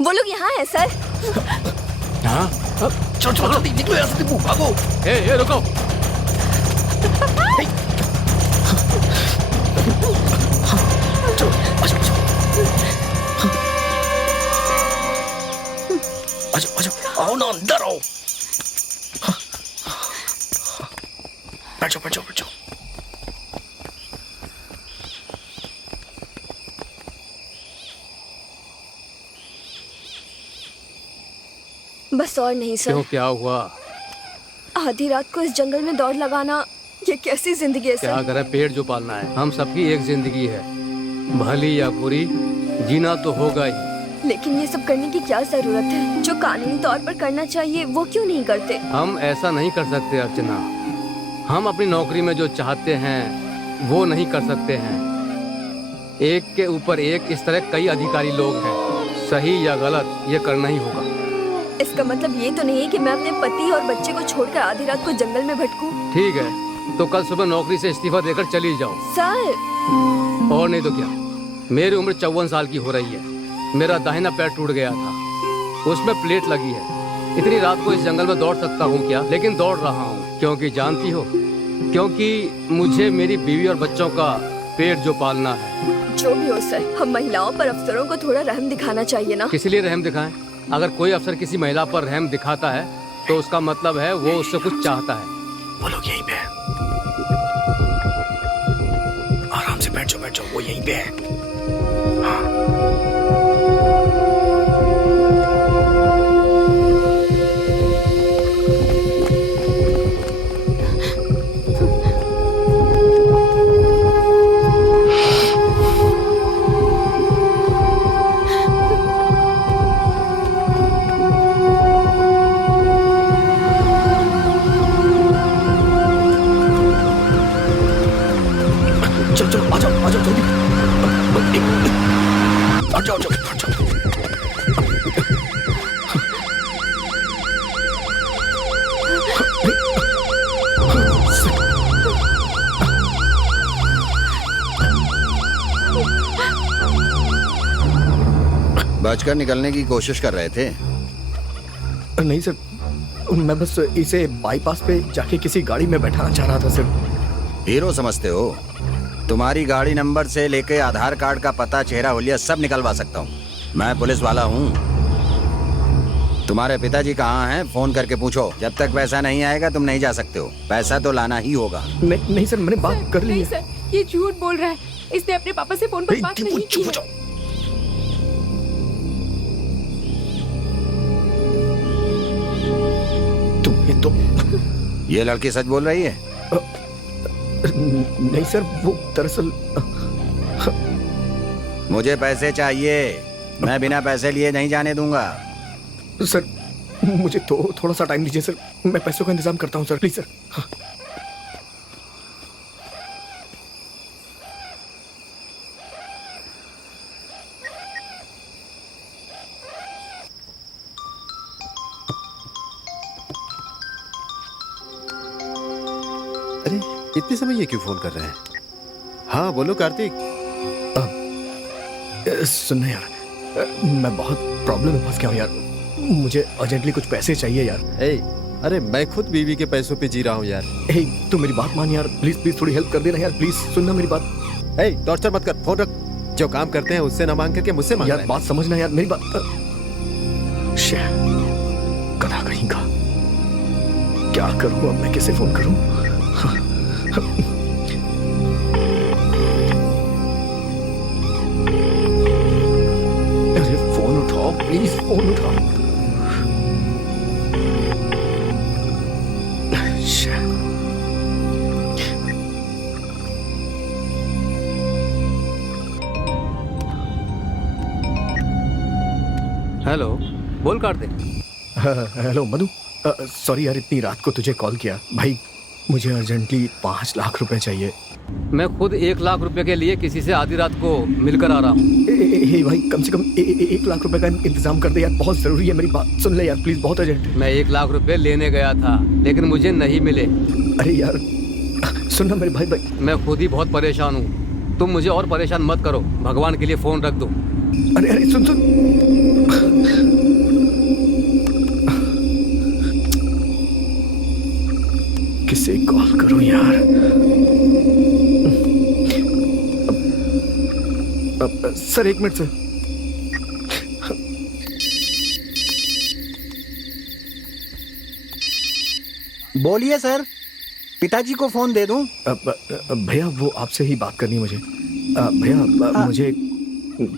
वो लोग यहाँ है सर। हाँ? चलो जल्दी निकलो यहाँ से दीपू, भागो। ए, रुको। चलो आ जाओ, आओ ना, अंदर आओ। बैठ जाओ। बस और नहीं क्यों, सर। क्या हुआ? आधी रात को इस जंगल में दौड़ लगाना, ये कैसी जिंदगी है क्या सर? करें, पेट जो पालना है। हम सबकी एक जिंदगी है, भली या बुरी, जीना तो होगा ही। लेकिन ये सब करने की क्या जरूरत है? जो कानूनी तौर पर करना चाहिए वो क्यों नहीं करते? हम ऐसा नहीं कर सकते अर्चना। हम अपनी नौकरी में जो चाहते हैं वो नहीं कर सकते हैं। एक के ऊपर एक इस तरह कई अधिकारी लोग हैं, सही या गलत ये करना ही होगा। इसका मतलब ये तो नहीं है कि मैं अपने पति और बच्चे को छोड़कर आधी रात को जंगल में भटकूं। ठीक है, तो कल सुबह नौकरी से इस्तीफा देकर चली जाओ। सर और नहीं तो क्या, मेरी उम्र 54 साल की हो रही है। मेरा दाहिना पैर टूट गया था, उसमें प्लेट लगी है। इतनी रात को इस जंगल में दौड़ सकता हूँ क्या? लेकिन दौड़ रहा हूँ क्योंकि जानती हो, क्योंकि मुझे मेरी बीवी और बच्चों का पेट जो पालना है। जो भी हो सर, हम महिलाओं पर अफसरों को थोड़ा रहम दिखाना चाहिए ना। किस लिए रहम दिखाएं? अगर कोई अफसर किसी महिला पर रहम दिखाता है तो उसका मतलब है वो उससे कुछ चाहता है। वो लोग यहीं पे हैं। आराम से बैठ जाओ, वो यहीं पे है। चलो आ जाओ जल्दी। आ जाओ। बचकर निकलने की कोशिश कर रहे थे। नहीं सर, मैं बस इसे बाईपास पे जाके किसी गाड़ी में बैठाना चाह रहा था सर। हीरो समझते हो? तुम्हारी गाड़ी नंबर से लेके आधार कार्ड का पता, चेहरा, हुलिया सब निकलवा सकता हूँ। मैं पुलिस वाला हूँ। तुम्हारे पिताजी कहाँ हैं? फोन करके पूछो। जब तक पैसा नहीं आएगा तुम नहीं जा सकते हो। पैसा तो लाना ही होगा। नहीं सर, मैंने बात कर ली नहीं है। सर, ये झूठ बोल रहा है। इसने अपने पापा से फोन पर बात नहीं की चुप हो है। जाओ। तुम्हें तो ये लड़की सच बोल रही है? नहीं सर, वो दरअसल मुझे पैसे चाहिए। मैं बिना पैसे लिए नहीं जाने दूंगा। सर मुझे तो थोड़ा सा टाइम दीजिए सर, मैं पैसों का इंतजाम करता हूँ सर, प्लीज सर। हाँ। अरे इतने समय ये क्यों फोन कर रहे हैं? हाँ बोलो कार्तिक। सुनना यार, मैं बहुत प्रॉब्लम में फंस गया हूँ यार। मुझे अर्जेंटली कुछ पैसे चाहिए यार। अरे मैं खुद बीवी के पैसों पे जी रहा हूँ यार। तू मेरी बात मान यार, प्लीज थोड़ी हेल्प कर देना यार, प्लीज सुनना मेरी बात। टॉर्चर मत कर, फोन रख। जो काम करते हैं उससे ना मांग करके मुझसे मांग यार रहा है। बात समझना यार, मेरी बात। गधा कहीं का, क्या करूँ अब मैं, कैसे फोन करूँ? अरे फोन उठाओ प्लीज, फोन उठाओ। हेलो, बोल कार्तिक। हेलो मधु, सॉरी यार इतनी रात को तुझे कॉल किया। भाई मुझे अर्जेंटली 5 लाख रुपए चाहिए। मैं खुद 1 लाख रुपए के लिए किसी से आधी रात को मिलकर आ रहा हूँ। भाई कम से कम 1 लाख रुपए का इंतजाम कर दे यार, बहुत जरूरी है। मेरी बात सुन ले यार प्लीज, बहुत अर्जेंट है। मैं 1 लाख रुपए लेने गया था लेकिन मुझे नहीं मिले। अरे यार सुनना मेरे भाई। मैं खुद ही बहुत परेशान हूँ, तुम मुझे और परेशान मत करो। भगवान के लिए फोन रख दो। अरे सुन। किसे कॉल करूं यार? Sir 1 minute sir. बोलिए सर, पिताजी को फोन दे दूं? भैया वो आपसे ही बात करनी है मुझे। भैया मुझे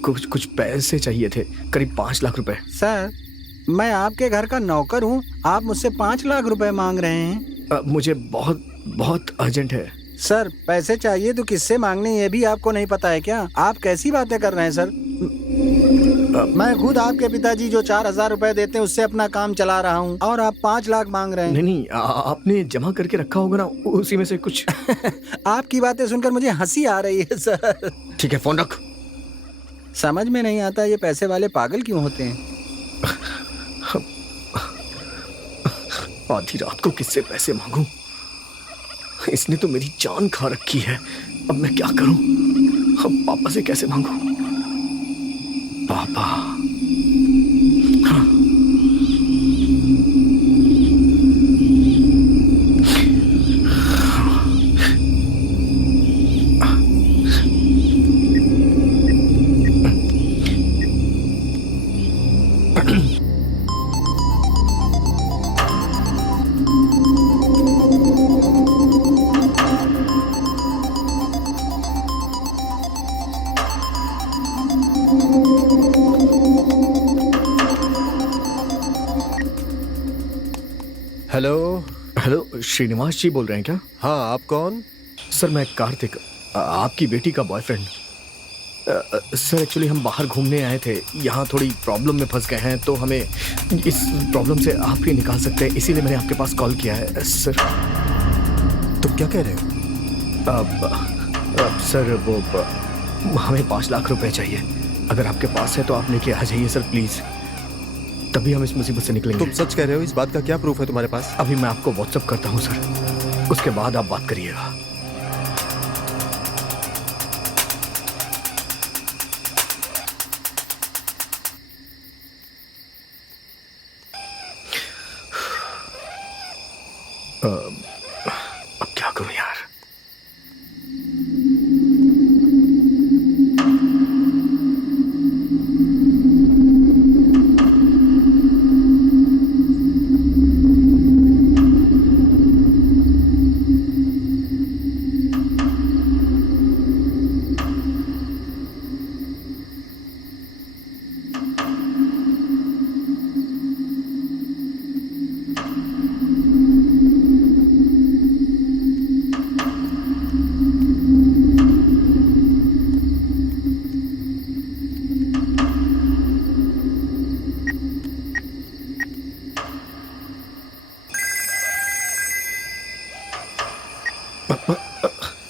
कुछ पैसे चाहिए थे, करीब 5 लाख रुपए। सर मैं आपके घर का नौकर हूँ, आप मुझसे 5 लाख रुपए मांग रहे हैं। मुझे बहुत बहुत अर्जेंट है। सर पैसे चाहिए तो किससे मांगने ये भी आपको नहीं पता है क्या? आप कैसी बातें कर रहे हैं सर? मैं खुद आपके पिताजी जो 4,000 रुपए देते हैं उससे अपना काम चला रहा हूँ और आप 5 लाख मांग रहे हैं। नहीं नहीं, आपने जमा करके रखा होगा ना, उसी में से कुछ। आपकी बातें सुनकर मुझे हंसी आ रही है सर। ठीक है, फोन रख। समझ में नहीं आता ये पैसे वाले पागल क्यों होते हैं। आधी रात को किससे पैसे मांगूं? इसने तो मेरी जान खा रखी है। अब मैं क्या करूं? अब पापा से कैसे मांगूं? पापा, हाँ। हेलो। हेलो, श्रीनिवास जी बोल रहे हैं क्या? हाँ, आप कौन? सर मैं कार्तिक, आपकी बेटी का बॉयफ्रेंड। सर एक्चुअली हम बाहर घूमने आए थे, यहाँ थोड़ी प्रॉब्लम में फंस गए हैं, तो हमें इस प्रॉब्लम से आप ही निकाल सकते हैं, इसीलिए मैंने आपके पास कॉल किया है। सर तुम क्या कह रहे हो? सर वो हमें 5 लाख रुपए चाहिए। अगर आपके पास है तो आप लेके आ जाइए सर प्लीज, तभी हम इस मुसीबत से निकलेंगे। तुम सच कह रहे हो? इस बात का क्या प्रूफ है तुम्हारे पास? अभी मैं आपको व्हाट्सएप करता हूँ सर, उसके बाद आप बात करिएगा। अब क्या करूं यार?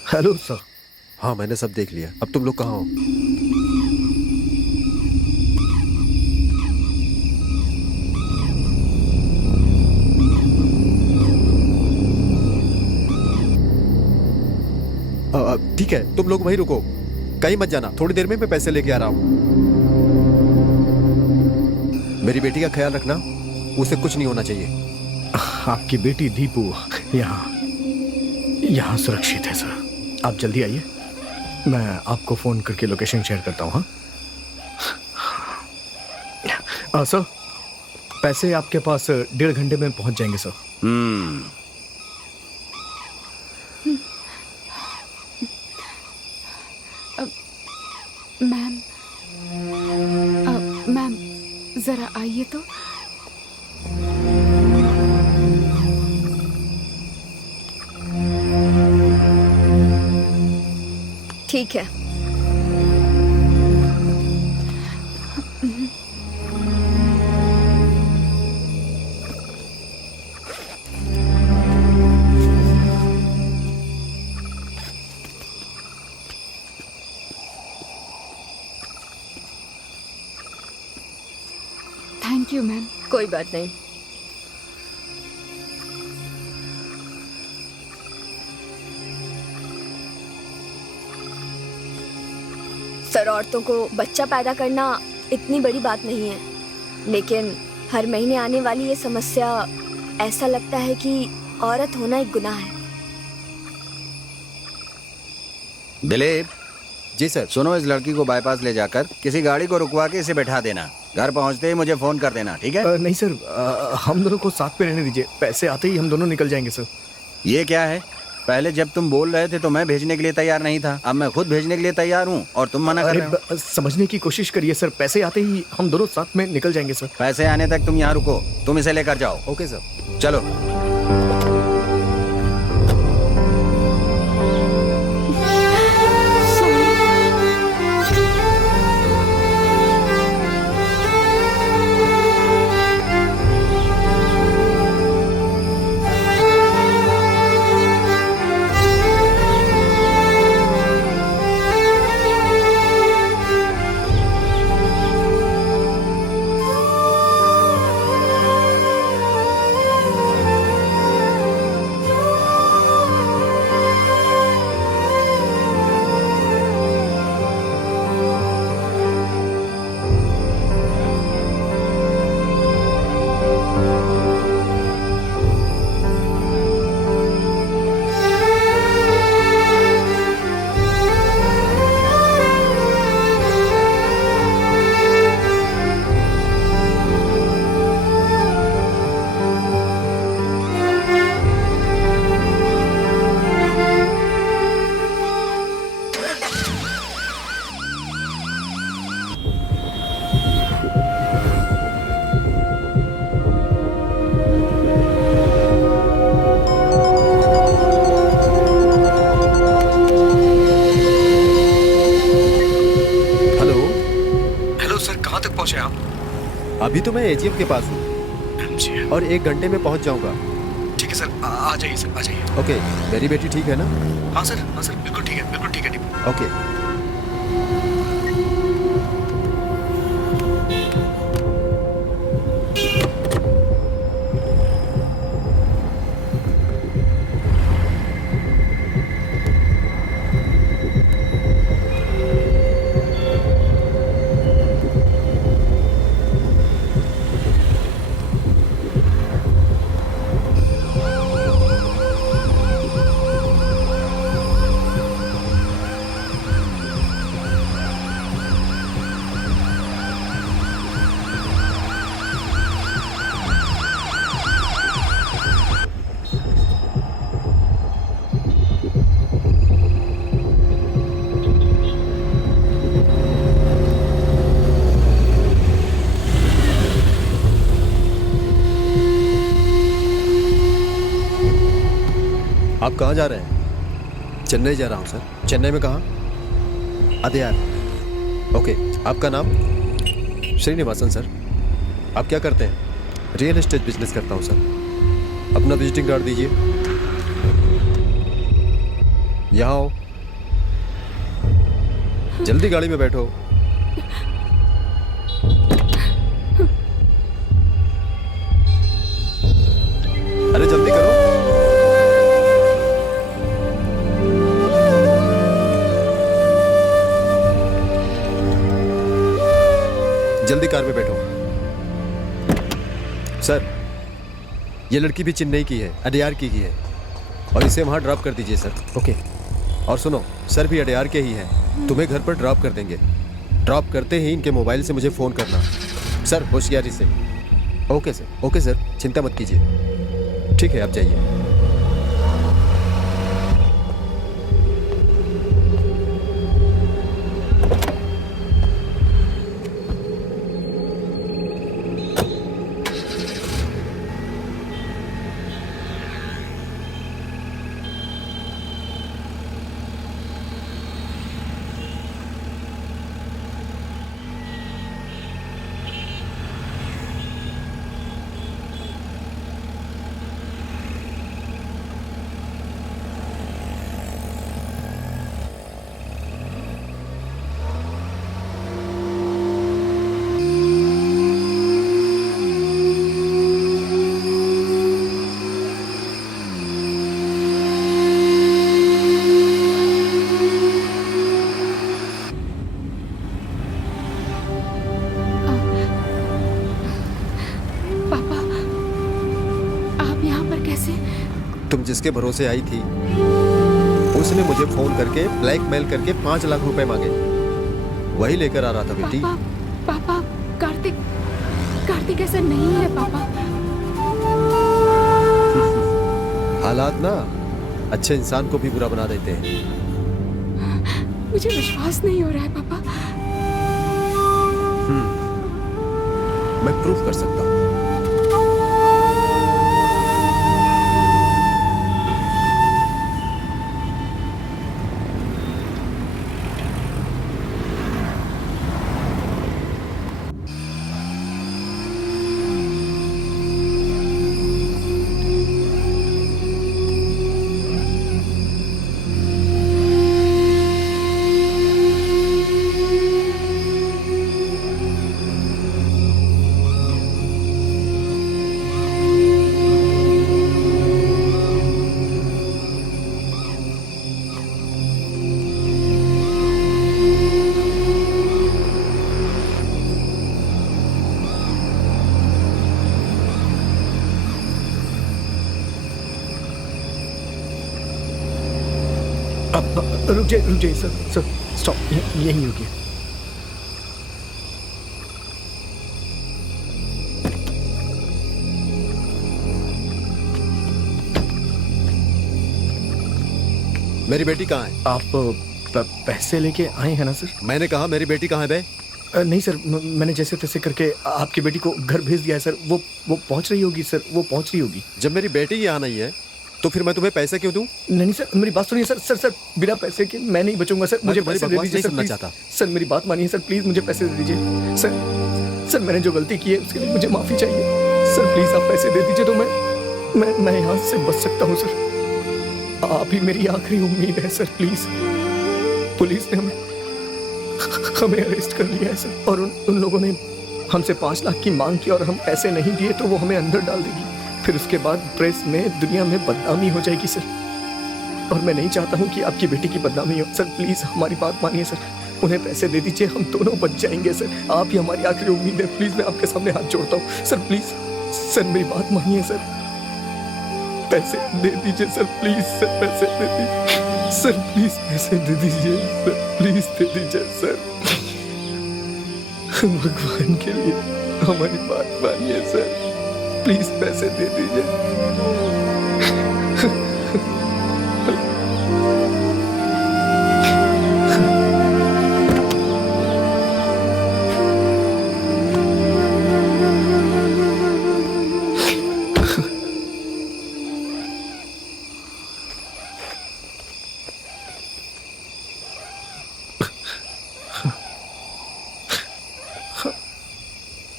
Hello sir. हाँ, मैंने सब देख लिया। अब तुम लोग कहाँ हो? ठीक है, तुम लोग वहीं रुको, कहीं मत जाना। थोड़ी देर में मैं पैसे लेके आ रहा हूँ। मेरी बेटी का ख्याल रखना, उसे कुछ नहीं होना चाहिए। आपकी बेटी दीपू यहाँ सुरक्षित है सर, आप जल्दी आइए। मैं आपको फोन करके लोकेशन शेयर करता हूँ। हाँ सर, पैसे आपके पास 1.5 घंटे में पहुंच जाएंगे सर। मैम जरा आइए तो। ठीक है। Thank you ma'am. कोई बात नहीं। सर, औरतों को बच्चा पैदा करना इतनी बड़ी बात नहीं है, लेकिन हर महीने आने वाली ये समस्या, ऐसा लगता है कि औरत होना एक गुनाह है। दिलीप जी सर। सुनो, इस लड़की को बाईपास ले जाकर किसी गाड़ी को रुकवा के इसे बैठा देना। घर पहुंचते ही मुझे फोन कर देना, ठीक है? नहीं सर, हम दोनों को साथ में रहने दीजिए, पैसे आते ही हम दोनों निकल जाएंगे सर। ये क्या है? पहले जब तुम बोल रहे थे तो मैं भेजने के लिए तैयार नहीं था, अब मैं खुद भेजने के लिए तैयार हूँ और तुम मना कर अरे रहे हो। समझने की कोशिश करिए सर, पैसे आते ही हम दोनों साथ में निकल जाएंगे सर। पैसे आने तक तुम यहाँ रुको, तुम इसे लेकर जाओ। Okay sir. चलो। अभी तो मैं एजीएम के पास हूँ और 1 घंटे में पहुँच जाऊँगा। ठीक है सर, आ जाइए सर, आ जाइए। ओके, मेरी बेटी ठीक है ना? हाँ सर, बिल्कुल ठीक है, बिल्कुल ठीक है। ओके। आप कहाँ जा रहे हैं? चेन्नई जा रहा हूँ सर। चेन्नई में कहाँ? अदयार। ओके, आपका नाम? श्रीनिवासन सर। आप क्या करते हैं? रियल एस्टेट बिजनेस करता हूँ सर। अपना विजिटिंग कार्ड दीजिए। यहाँ आओ, जल्दी गाड़ी में बैठो। अरे जल्दी करो। जल्दी कार में बैठो। सर, ये लड़की भी चेन्नई की है, अडयार की है, और इसे वहां ड्रॉप कर दीजिए सर। ओके। और सुनो, सर भी अडयार के ही हैं, तुम्हें घर पर ड्रॉप कर देंगे। ड्रॉप करते ही इनके मोबाइल से मुझे फ़ोन करना सर, होशियारी से। ओके सर, ओके सर, चिंता मत कीजिए। ठीक है, आप जाइए। तुम जिसके भरोसे आई थी उसने मुझे फोन करके ब्लैकमेल करके 5 लाख रुपए मांगे, वही लेकर आ रहा था बेटी। पापा, कार्तिक ऐसा नहीं है पापा। हालात ना अच्छे इंसान को भी बुरा बना देते हैं। मुझे विश्वास नहीं हो रहा है पापा। मैं प्रूफ कर सकता हूँ। रुक जाइए सर, सर स्टॉप, यहीं रुकिए। मेरी बेटी कहाँ है? आप पैसे लेके आए हैं ना सर? मैंने कहा मेरी बेटी कहाँ है बे? नहीं सर, मैंने जैसे तैसे करके आपकी बेटी को घर भेज दिया है सर। वो पहुंच रही होगी सर, वो पहुंच रही होगी। जब मेरी बेटी यहाँ नहीं है तो फिर मैं तुम्हें पैसे क्यों दूं? नहीं सर, मेरी बात सुनिए सर। सर बिना पैसे के मैं नहीं बचूंगा सर। मुझे पैसे दे दीजिए सर, सुनना प्लीज। चाहता। सर मेरी बात मानिए सर, प्लीज मुझे पैसे दे दीजिए सर। मैंने जो गलती की है उसके लिए मुझे माफी चाहिए सर। प्लीज आप पैसे दे दीजिए तो मैं यहाँ से बच सकता हूँ सर। आप ही मेरी आखिरी उम्मीद है सर, प्लीज। पुलिस ने हमें अरेस्ट कर लिया है सर, और उन लोगों ने हमसे 5 लाख की मांग की, और हम पैसे नहीं दिए तो वो हमें अंदर डाल देगी। फिर उसके बाद प्रेस में, दुनिया में बदनामी हो जाएगी सर, और मैं नहीं चाहता हूँ कि आपकी बेटी की बदनामी हो सर। प्लीज हमारी बात मानिए सर, उन्हें पैसे दे दीजिए, हम दोनों बच जाएंगे सर। आप ही हमारी आखिरी उम्मीद है। प्लीज मैं आपके सामने हाथ जोड़ता हूँ सर, प्लीज सर मेरी बात मानिए सर। पैसे दे दीजिए सर, प्लीज सर, पैसे दे दीजिए सर, प्लीज पैसे दे दीजिए सर, प्लीज दे दीजिए सर। भगवान के लिए हमारी बात मानिए सर, प्लीज पैसे दे दीजिए।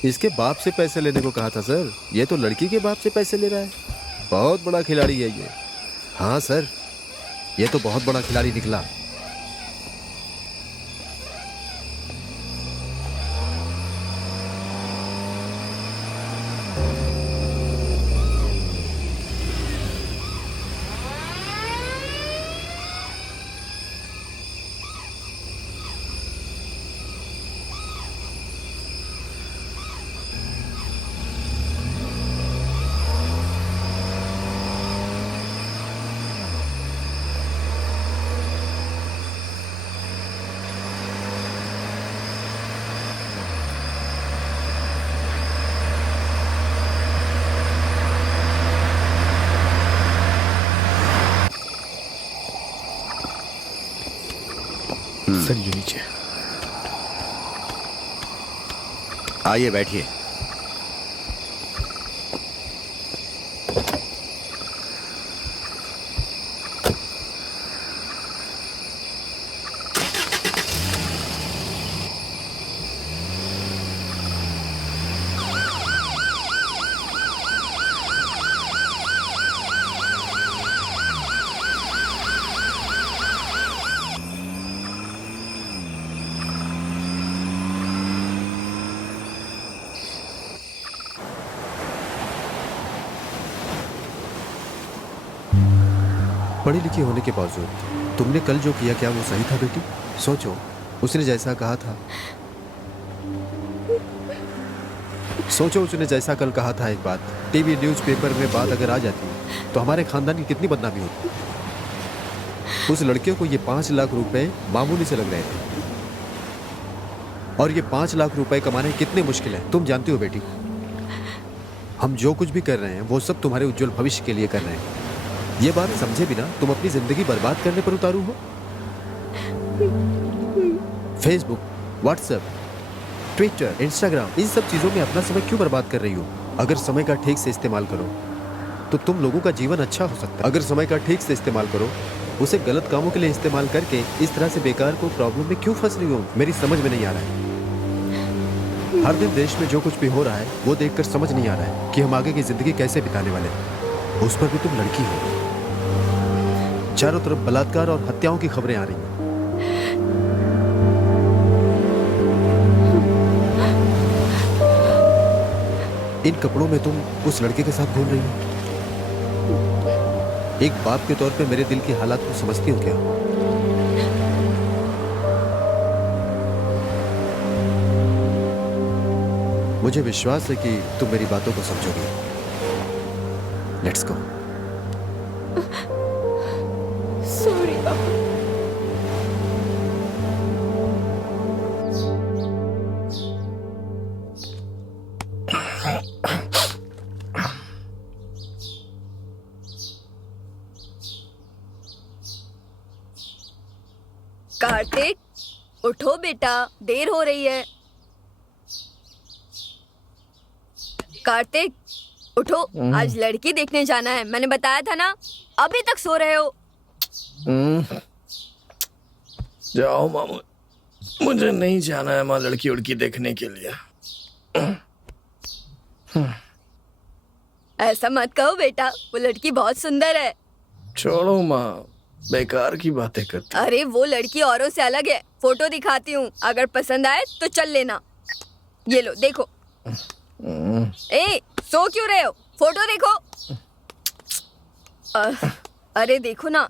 इसके बाप से पैसे लेने को कहा था सर। ये तो लड़की के बाप से पैसे ले रहा है। बहुत बड़ा खिलाड़ी है ये। हाँ सर, ये तो बहुत बड़ा खिलाड़ी निकला। सर ये लीजिए। आइए बैठिए। पढ़ी लिखी होने के बावजूद तुमने कल जो किया, क्या वो सही था बेटी? सोचो, उसने जैसा कहा था, सोचो उसने जैसा कल कहा था, एक बात टीवी न्यूज़पेपर में बात अगर आ जाती तो हमारे खानदान की कितनी बदनामी होती। उस लड़कियों को ये 5 लाख रुपए मामूली से लग रहे थे, और ये 5 लाख रुपए कमाने कितने मुश्किल है तुम जानती हो बेटी। हम जो कुछ भी कर रहे हैं वो सब तुम्हारे उज्जवल भविष्य के लिए कर रहे हैं। ये बात समझे बिना तुम अपनी जिंदगी बर्बाद करने पर उतारू हो? फेसबुक, व्हाट्सएप, ट्विटर, इंस्टाग्राम, इन सब चीजों में अपना समय क्यों बर्बाद कर रही हो? अगर समय का ठीक से इस्तेमाल करो तो तुम लोगों का जीवन अच्छा हो सकता है। अगर समय का ठीक से इस्तेमाल करो, उसे गलत कामों के लिए इस्तेमाल करके इस तरह से बेकार को प्रॉब्लम में क्यों फंस रही हो? मेरी समझ में नहीं आ रहा है। हर दिन देश में जो कुछ भी हो रहा है वो देखकर समझ नहीं आ रहा है कि हम आगे की जिंदगी कैसे बिताने वाले हैं। उस पर भी तुम लड़की हो। चारों तरफ बलात्कार और हत्याओं की खबरें आ रही हैं। इन कपड़ों में तुम उस लड़के के साथ घूम रही हो। एक बाप के तौर पे मेरे दिल की हालात को समझती हो क्या? मुझे विश्वास है कि तुम मेरी बातों को समझोगी। Let's go. सॉरी पापा। कार्तिक, उठो बेटा, देर हो रही है। कार्तिक, उठो, आज लड़की देखने जाना है, मैंने बताया था ना। अभी तक सो रहे हो। जाओ मामू, मुझे नहीं जाना है माँ लड़की उड़की देखने के लिए। ऐसा मत कहो बेटा, वो लड़की बहुत सुंदर है। छोड़ो माँ, बेकार की बातें करती। अरे वो लड़की औरों से अलग है, फोटो दिखाती हूँ, अगर पसंद आए तो चल लेना। ये लो देखो। ए, सो क्यों रहे हो? फोटो देखो। अरे देखो ना।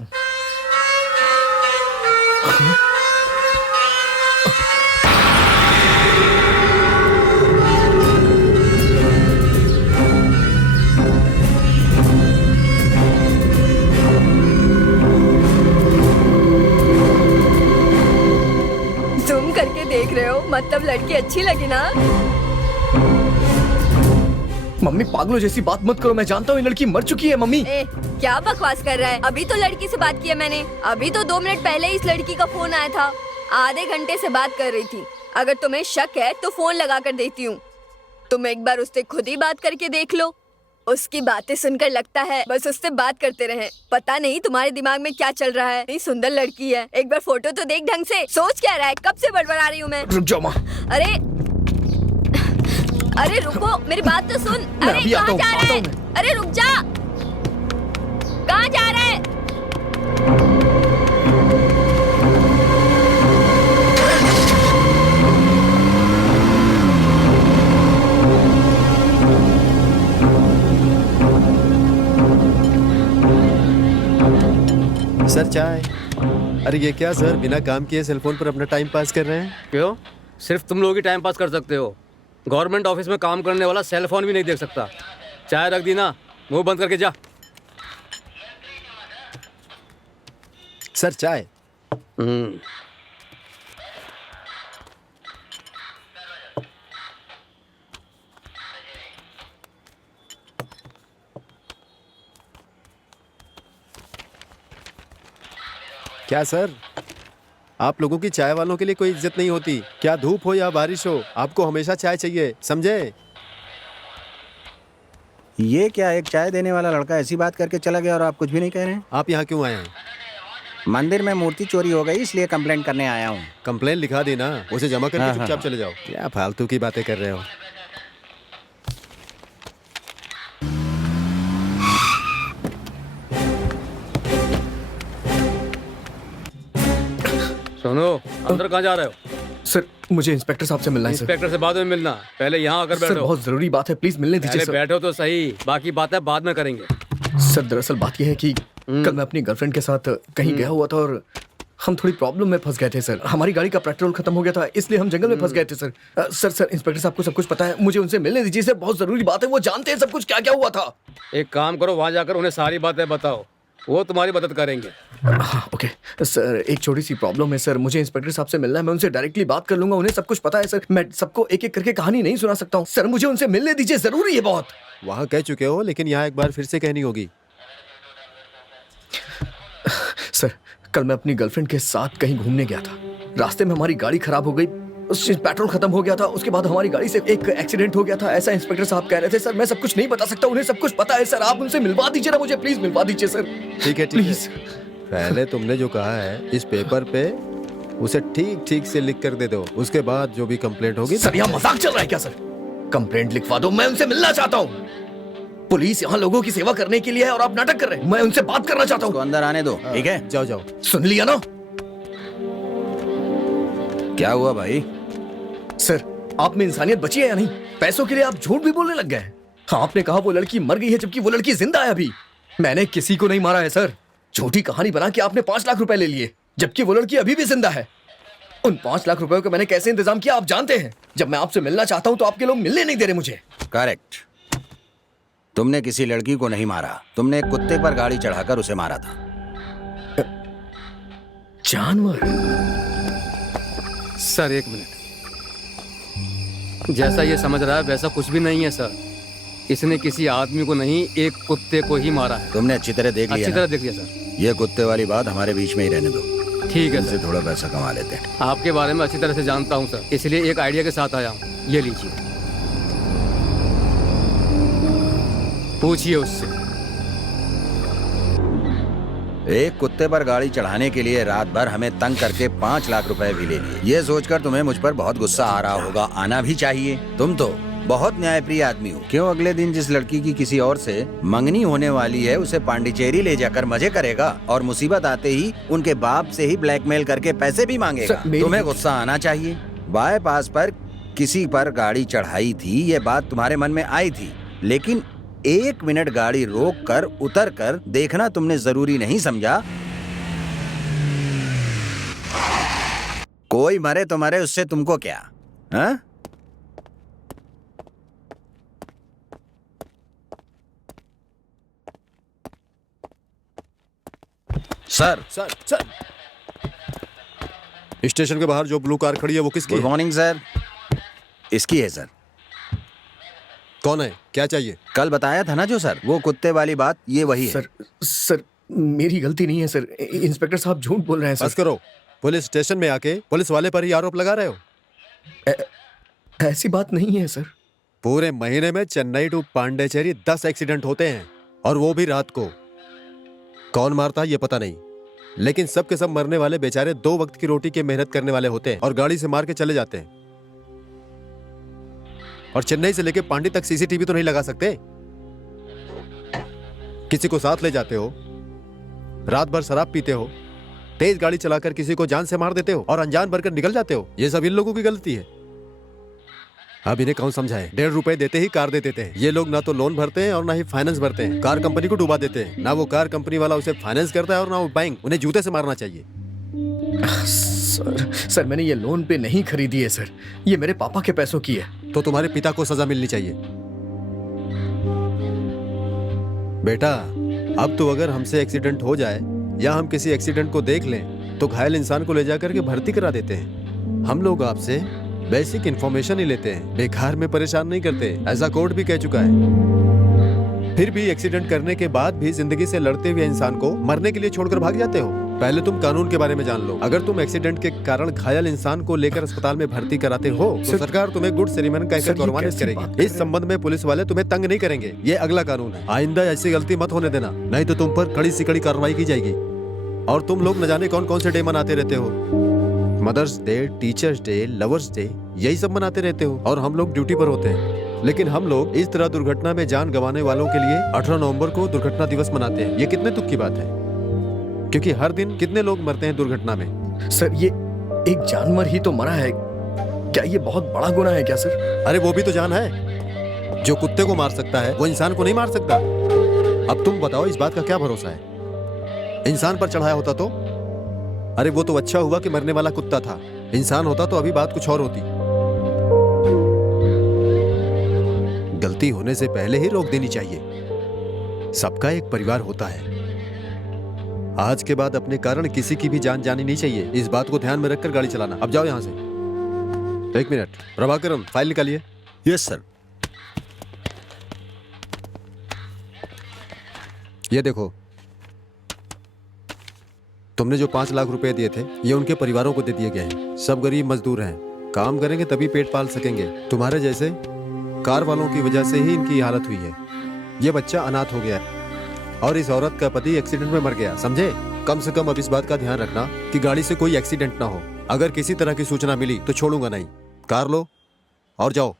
जूम करके देख रहे हो, मतलब लड़की अच्छी लगी ना? मम्मी पागलों जैसी बात मत करो, मैं जानता हूँ ये लड़की मर चुकी है मम्मी। ए, क्या बकवास कर रहा है? अभी तो लड़की से बात की है मैंने। अभी तो 2 मिनट पहले इस लड़की का फोन आया था। आधे घंटे से बात कर रही थी। अगर तुम्हें शक है तो फोन लगा कर देती हूँ। तुम एक बार उससे खुद ही बात करके देख लो। उसकी बातें सुनकर लगता है बस उससे बात करते रहें। पता नहीं तुम्हारे दिमाग में क्या चल रहा है। इतनी सुंदर लड़की है, एक बार फोटो तो देख ढंग से। सोच क्या रहा है? कब से बड़बड़ा रही हूँ मैं। रुक जाओ माँ। अरे रुको, मेरी बात तो सुन। अरे कहाँ जा रहा है? अरे रुक जा, कहाँ जा रहा है? सर चाय। अरे ये क्या सर, बिना काम किए सेलफोन पर अपना टाइम पास कर रहे हैं? क्यों? सिर्फ तुम लोग ही टाइम पास कर सकते हो। गवर्नमेंट ऑफिस में काम करने वाला सेल फोन भी नहीं देख सकता। चाय रख दी ना, मुंह बंद करके जा। सर चाय। क्या सर, आप लोगों की चाय वालों के लिए कोई इज्जत नहीं होती क्या? धूप हो या बारिश हो, आपको हमेशा चाय चाहिए, समझे? ये क्या, एक चाय देने वाला लड़का ऐसी बात करके चला गया और आप कुछ भी नहीं कह रहे हैं? आप यहाँ क्यों आए हैं? मंदिर में मूर्ति चोरी हो गई, इसलिए कंप्लेंट करने आया हूँ। कंप्लेन लिखा देना, उसे जमा करके चुपचाप चले जाओ। क्या फालतू की बातें कर रहे हो? सुनो, अंदर कहाँ जा रहे हो? सर मुझे इंस्पेक्टर साहब से मिलना है सर। इंस्पेक्टर से बाद में मिलना, पहले यहाँ आकर सर बैठो। बहुत जरूरी बात है, प्लीज मिलने दीजिए पहले सर। बैठो तो सही, बाकी बातें बाद में करेंगे। सर दरअसल बात यह है कि कल मैं अपनी गर्लफ्रेंड के साथ कहीं गया हुआ था और हम थोड़ी प्रॉब्लम में फंस गए थे सर। हमारी गाड़ी का पेट्रोल खत्म हो गया था, इसलिए हम जंगल में फंस गए थे सर। सर इंस्पेक्टर साहब को सब कुछ पता है, मुझे उनसे मिलने दीजिए सर, बहुत जरूरी बात है, वो जानते हैं सब कुछ क्या क्या हुआ था। एक काम करो, वहां जाकर उन्हें सारी बातें बताओ, वो तुम्हारी मदद करेंगे। हाँ ओके सर, एक छोटी सी प्रॉब्लम है सर, मुझे इंस्पेक्टर साहब से मिलना है, मैं उनसे डायरेक्टली बात कर लूंगा, उन्हें सब कुछ पता है सर, मैं सबको एक एक करके कहानी नहीं सुना सकता हूँ सर, मुझे उनसे मिलने दीजिए, जरूरी है बहुत। वहाँ कह चुके हो, लेकिन यहाँ एक बार फिर से कहनी होगी। सर, कल मैं अपनी गर्लफ्रेंड के साथ कहीं घूमने गया था। रास्ते में हमारी गाड़ी खराब हो गई, उससे पेट्रोल खत्म हो गया था। उसके बाद हमारी गाड़ी से एक एक्सीडेंट हो गया था, ऐसा इंस्पेक्टर साहब कह रहे थे। सर, मैं सब कुछ नहीं बता सकता, उन्हें सब कुछ पता है। सर, आप उनसे मिलवा दीजिए ना मुझे, प्लीज मिलवा दीजिए सर। ठीक है प्लीज। पहले तुमने जो कहा है इस पेपर पे उसे ठीक ठीक से लिख कर दे दो। उसके बाद जो भी कंप्लेंट होगी। सर, यहाँ मजाक चल रहा है क्या सर? कंप्लेंट लिखवा दो, मैं उनसे मिलना चाहता हूँ। पुलिस यहाँ लोगों की सेवा करने के लिए है और आप नाटक कर रहे हैं। मैं उनसे बात करना चाहता हूँ। अंदर आने दो, ठीक है? जाओ जाओ। सुन लिया ना? क्या हुआ भाई? सर, आप में इंसानियत बची है या नहीं? पैसों के लिए आप झूठ भी बोलने लग गए हैं। हाँ, आपने कहा वो लड़की मर गई है, जबकि वो लड़की जिंदा है अभी। मैंने किसी को नहीं मारा है सर। झूठी कहानी बना के आपने 5 लाख रुपए ले लिए, जबकि वो लड़की अभी भी जिंदा है। उन 5 लाख रुपए का मैंने कैसे इंतजाम किया आप जानते हैं। जब मैं आपसे मिलना चाहता हूं तो आपके लोग मिलने नहीं दे रहे मुझे। करेक्ट। तुमने किसी लड़की को नहीं मारा, तुमने एक कुत्ते पर गाड़ी चढ़ाकर उसे मारा था। जानवर? सर, एक मिनट। जैसा ये समझ रहा है वैसा कुछ भी नहीं है सर। इसने किसी आदमी को नहीं, एक कुत्ते को ही मारा है। तुमने अच्छी तरह देख लिया अच्छी ना? तरह देख लिया सर। ये कुत्ते वाली बात हमारे बीच में ही रहने दो। ठीक है इससे सर। थोड़ा पैसा कमा लेते हैं। आपके बारे में अच्छी तरह से जानता हूँ सर, इसलिए एक आइडिया के साथ आया हूँ। ये लीजिए, पूछिए उससे। एक कुत्ते पर गाड़ी चढ़ाने के लिए रात भर हमें तंग करके 5 लाख रुपए भी ले लिए। ये सोचकर तुम्हें मुझ पर बहुत गुस्सा आ रहा होगा, आना भी चाहिए। तुम तो बहुत न्यायप्रिय आदमी हो। क्यों अगले दिन जिस लड़की की किसी और से मंगनी होने वाली है उसे पांडिचेरी ले जाकर मजे करेगा और मुसीबत आते ही उनके बाप से ही ब्लैकमेल करके पैसे भी मांगेगा। तुम्हें गुस्सा आना चाहिए। बाईपास पर किसी पर गाड़ी चढ़ाई थी, ये बात तुम्हारे मन में आई थी, लेकिन 1 मिनट गाड़ी रोक कर उतर कर देखना तुमने जरूरी नहीं समझा। कोई मरे तो मरे, उससे तुमको क्या? हाँ? सर, सर, स्टेशन के बाहर जो ब्लू कार खड़ी है वो किसकी गुड है? Morning sir. इसकी है सर। कौन है? क्या चाहिए? कल बताया था ना जो सर, वो कुत्ते वाली बात, ये वही है। सर, मेरी गलती नहीं है सर। इंस्पेक्टर साहब झूठ बोल रहे हैं बस सर। करो। पुलिस स्टेशन में आके पुलिस वाले पर ही आरोप लगा रहे हो। ऐसी बात नहीं है सर। पूरे महीने में चेन्नई टू पांडिचेरी 10 एक्सीडेंट होते हैं, और वो भी रात को। कौन मारता है ये पता नहीं, लेकिन सब के सब मरने वाले बेचारे 2 वक्त की रोटी की मेहनत करने वाले होते हैं और गाड़ी से मार के चले जाते हैं। और चेन्नई से लेके पांडी तक सीसीटीवी तो नहीं लगा सकते। किसी को साथ ले जाते हो, रात भर शराब पीते हो, तेज गाड़ी चलाकर किसी को जान से मार देते हो और अनजान बनकर निकल जाते हो। ये सब इन लोगों की गलती है। अब इन्हें कौन समझाए? 1.5 रुपए देते ही कार दे देते हैं। ये लोग ना तो लोन भरते हैं और ना ही फाइनेंस भरते हैं। कार कंपनी को डुबा देते हैं। ना वो कार कंपनी वाला उसे फाइनेंस करता है और ना वो बैंक। उन्हें जूते से मारना चाहिए। सर, मैंने ये लोन पे नहीं खरीदी है सर। ये मेरे पापा के पैसों की है। तो तुम्हारे पिता को सजा मिलनी चाहिए। बेटा, अब तो अगर हमसे एक्सीडेंट हो जाए या हम किसी एक्सीडेंट को देख लें तो घायल इंसान को ले जाकर के भर्ती करा देते हैं। हम लोग आपसे बेसिक इंफॉर्मेशन ही लेते हैं, बेकार में परेशान नहीं करते। ऐसा कोर्ट भी कह चुका है। फिर भी एक्सीडेंट करने के बाद भी जिंदगी से लड़ते हुए इंसान को मरने के लिए छोड़कर भाग जाते हो। पहले तुम कानून के बारे में जान लो। अगर तुम एक्सीडेंट के कारण घायल इंसान को लेकर अस्पताल में भर्ती कराते हो तो सरकार तुम्हें गुड सेरेमनी कहकर गौरवान्वित करेगी। इस संबंध में पुलिस वाले तुम्हें तंग नहीं करेंगे। ये अगला कानून है। आइंदा ऐसी गलती मत होने देना, नहीं तो तुम पर कड़ी से कड़ी कार्रवाई की जाएगी। और तुम लोग न जाने कौन कौन से डे मनाते रहते हो। Mother's day, teachers' day, lovers' day, यही सब मनाते रहते हो और हम लोग ड्यूटी पर होते हैं। लेकिन हम लोग इस तरह दुर्घटना में जान गंवाने वालों के लिए 18 नवंबर को दुर्घटना दिवस मनाते हैं। ये कितने दुख की बात है, क्योंकि हर दिन कितने लोग मरते हैं दुर्घटना में। सर, ये एक जानवर ही तो मरा है, क्या ये बहुत बड़ा गुनाह है क्या सर? अरे वो भी तो जान है। जो कुत्ते को मार सकता है वो इंसान को नहीं मार सकता। अब तुम बताओ, इस बात का क्या भरोसा है? इंसान पर चढ़ाया होता तो? अरे वो तो अच्छा हुआ कि मरने वाला कुत्ता था। इंसान होता तो अभी बात कुछ और होती। गलती होने से पहले ही रोक देनी चाहिए। सबका एक परिवार होता है। आज के बाद अपने कारण किसी की भी जान जानी नहीं चाहिए। इस बात को ध्यान में रखकर गाड़ी चलाना। अब जाओ यहां से। 1 मिनट, प्रभाकरन फाइल निकालिए। Yes sir. ये देखो, तुमने जो 5 लाख रुपए दिए थे ये उनके परिवारों को दे दिए गए हैं। सब गरीब मजदूर हैं, काम करेंगे तभी पेट पाल सकेंगे। तुम्हारे जैसे कार वालों की वजह से ही इनकी हालत हुई है। ये बच्चा अनाथ हो गया है और इस औरत का पति एक्सीडेंट में मर गया, समझे? कम से कम अब इस बात का ध्यान रखना कि गाड़ी से कोई एक्सीडेंट ना हो। अगर किसी तरह की सूचना मिली तो छोड़ूंगा नहीं। कार लो और जाओ।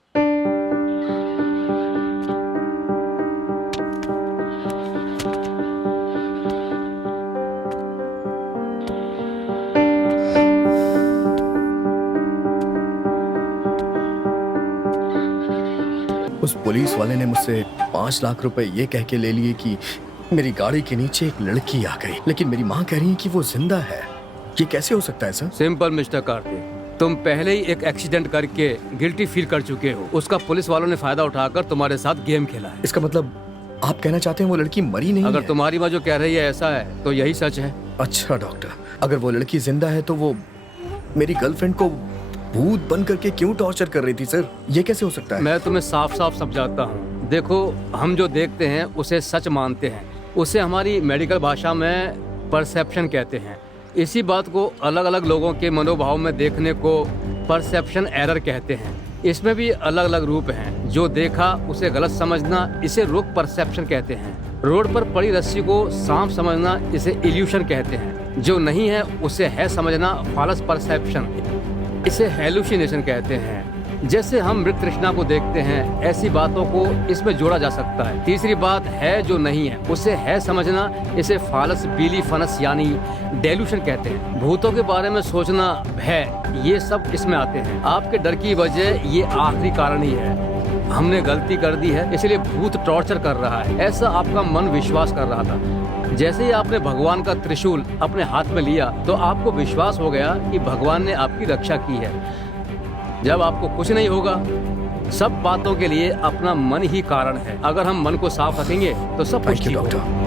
उस पुलिस वाले ने मुझसे 5 लाख रुपए ये कह के ले लिए कि मेरी गाड़ी के नीचे एक लड़की आ गई, लेकिन मेरी माँ कह रही है कि वो जिंदा है। ये कैसे हो सकता है सर? सिंपल मिस्टर कार्तिक, तुम पहले ही एक एक्सीडेंट करके गिल्टी फील कर चुके हो। उसका पुलिस वालों ने फायदा उठाकर तुम्हारे साथ गेम खेला है। इसका मतलब आप कहना चाहते हैं वो लड़की मरी नहीं अगर है? तुम्हारी माँ जो कह रही है ऐसा है तो यही सच है। अच्छा डॉक्टर, अगर वो लड़की जिंदा है तो वो मेरी गर्लफ्रेंड को भूत बन करके क्यों टॉर्चर कर रही थी सर? ये कैसे हो सकता है? मैं तुम्हें साफ साफ समझाता हूँ। देखो, हम जो देखते हैं उसे सच मानते हैं। उसे हमारी मेडिकल भाषा में परसेप्शन कहते हैं। इसी बात को अलग अलग लोगों के मनोभाव में देखने को परसेप्शन एरर कहते हैं। इसमें भी अलग अलग रूप हैं। जो देखा उसे गलत समझना, इसे रोग परसेप्शन कहते हैं। रोड पर पड़ी रस्सी को सांप समझना, इसे इल्यूशन कहते हैं। जो नहीं है उसे है समझना, फॉल्स परसेप्शन, इसे हेलुसिनेशन कहते हैं। जैसे हम मृत तृष्णा को देखते हैं, ऐसी बातों को इसमें जोड़ा जा सकता है। तीसरी बात है जो नहीं है उसे है समझना, इसे फॉल्स बिलीफनेस यानी डेल्यूशन कहते हैं। भूतों के बारे में सोचना, भय, ये सब इसमें आते हैं। आपके डर की वजह ये आखिरी कारण ही है। हमने गलती कर दी है इसलिए भूत टॉर्चर कर रहा है, ऐसा आपका मन विश्वास कर रहा था। जैसे ही आपने भगवान का त्रिशूल अपने हाथ में लिया तो आपको विश्वास हो गया कि भगवान ने आपकी रक्षा की है। जब आपको कुछ नहीं होगा, सब बातों के लिए अपना मन ही कारण है। अगर हम मन को साफ रखेंगे तो सब कुछ थैंक यू ठीक होगा। डॉक्टर।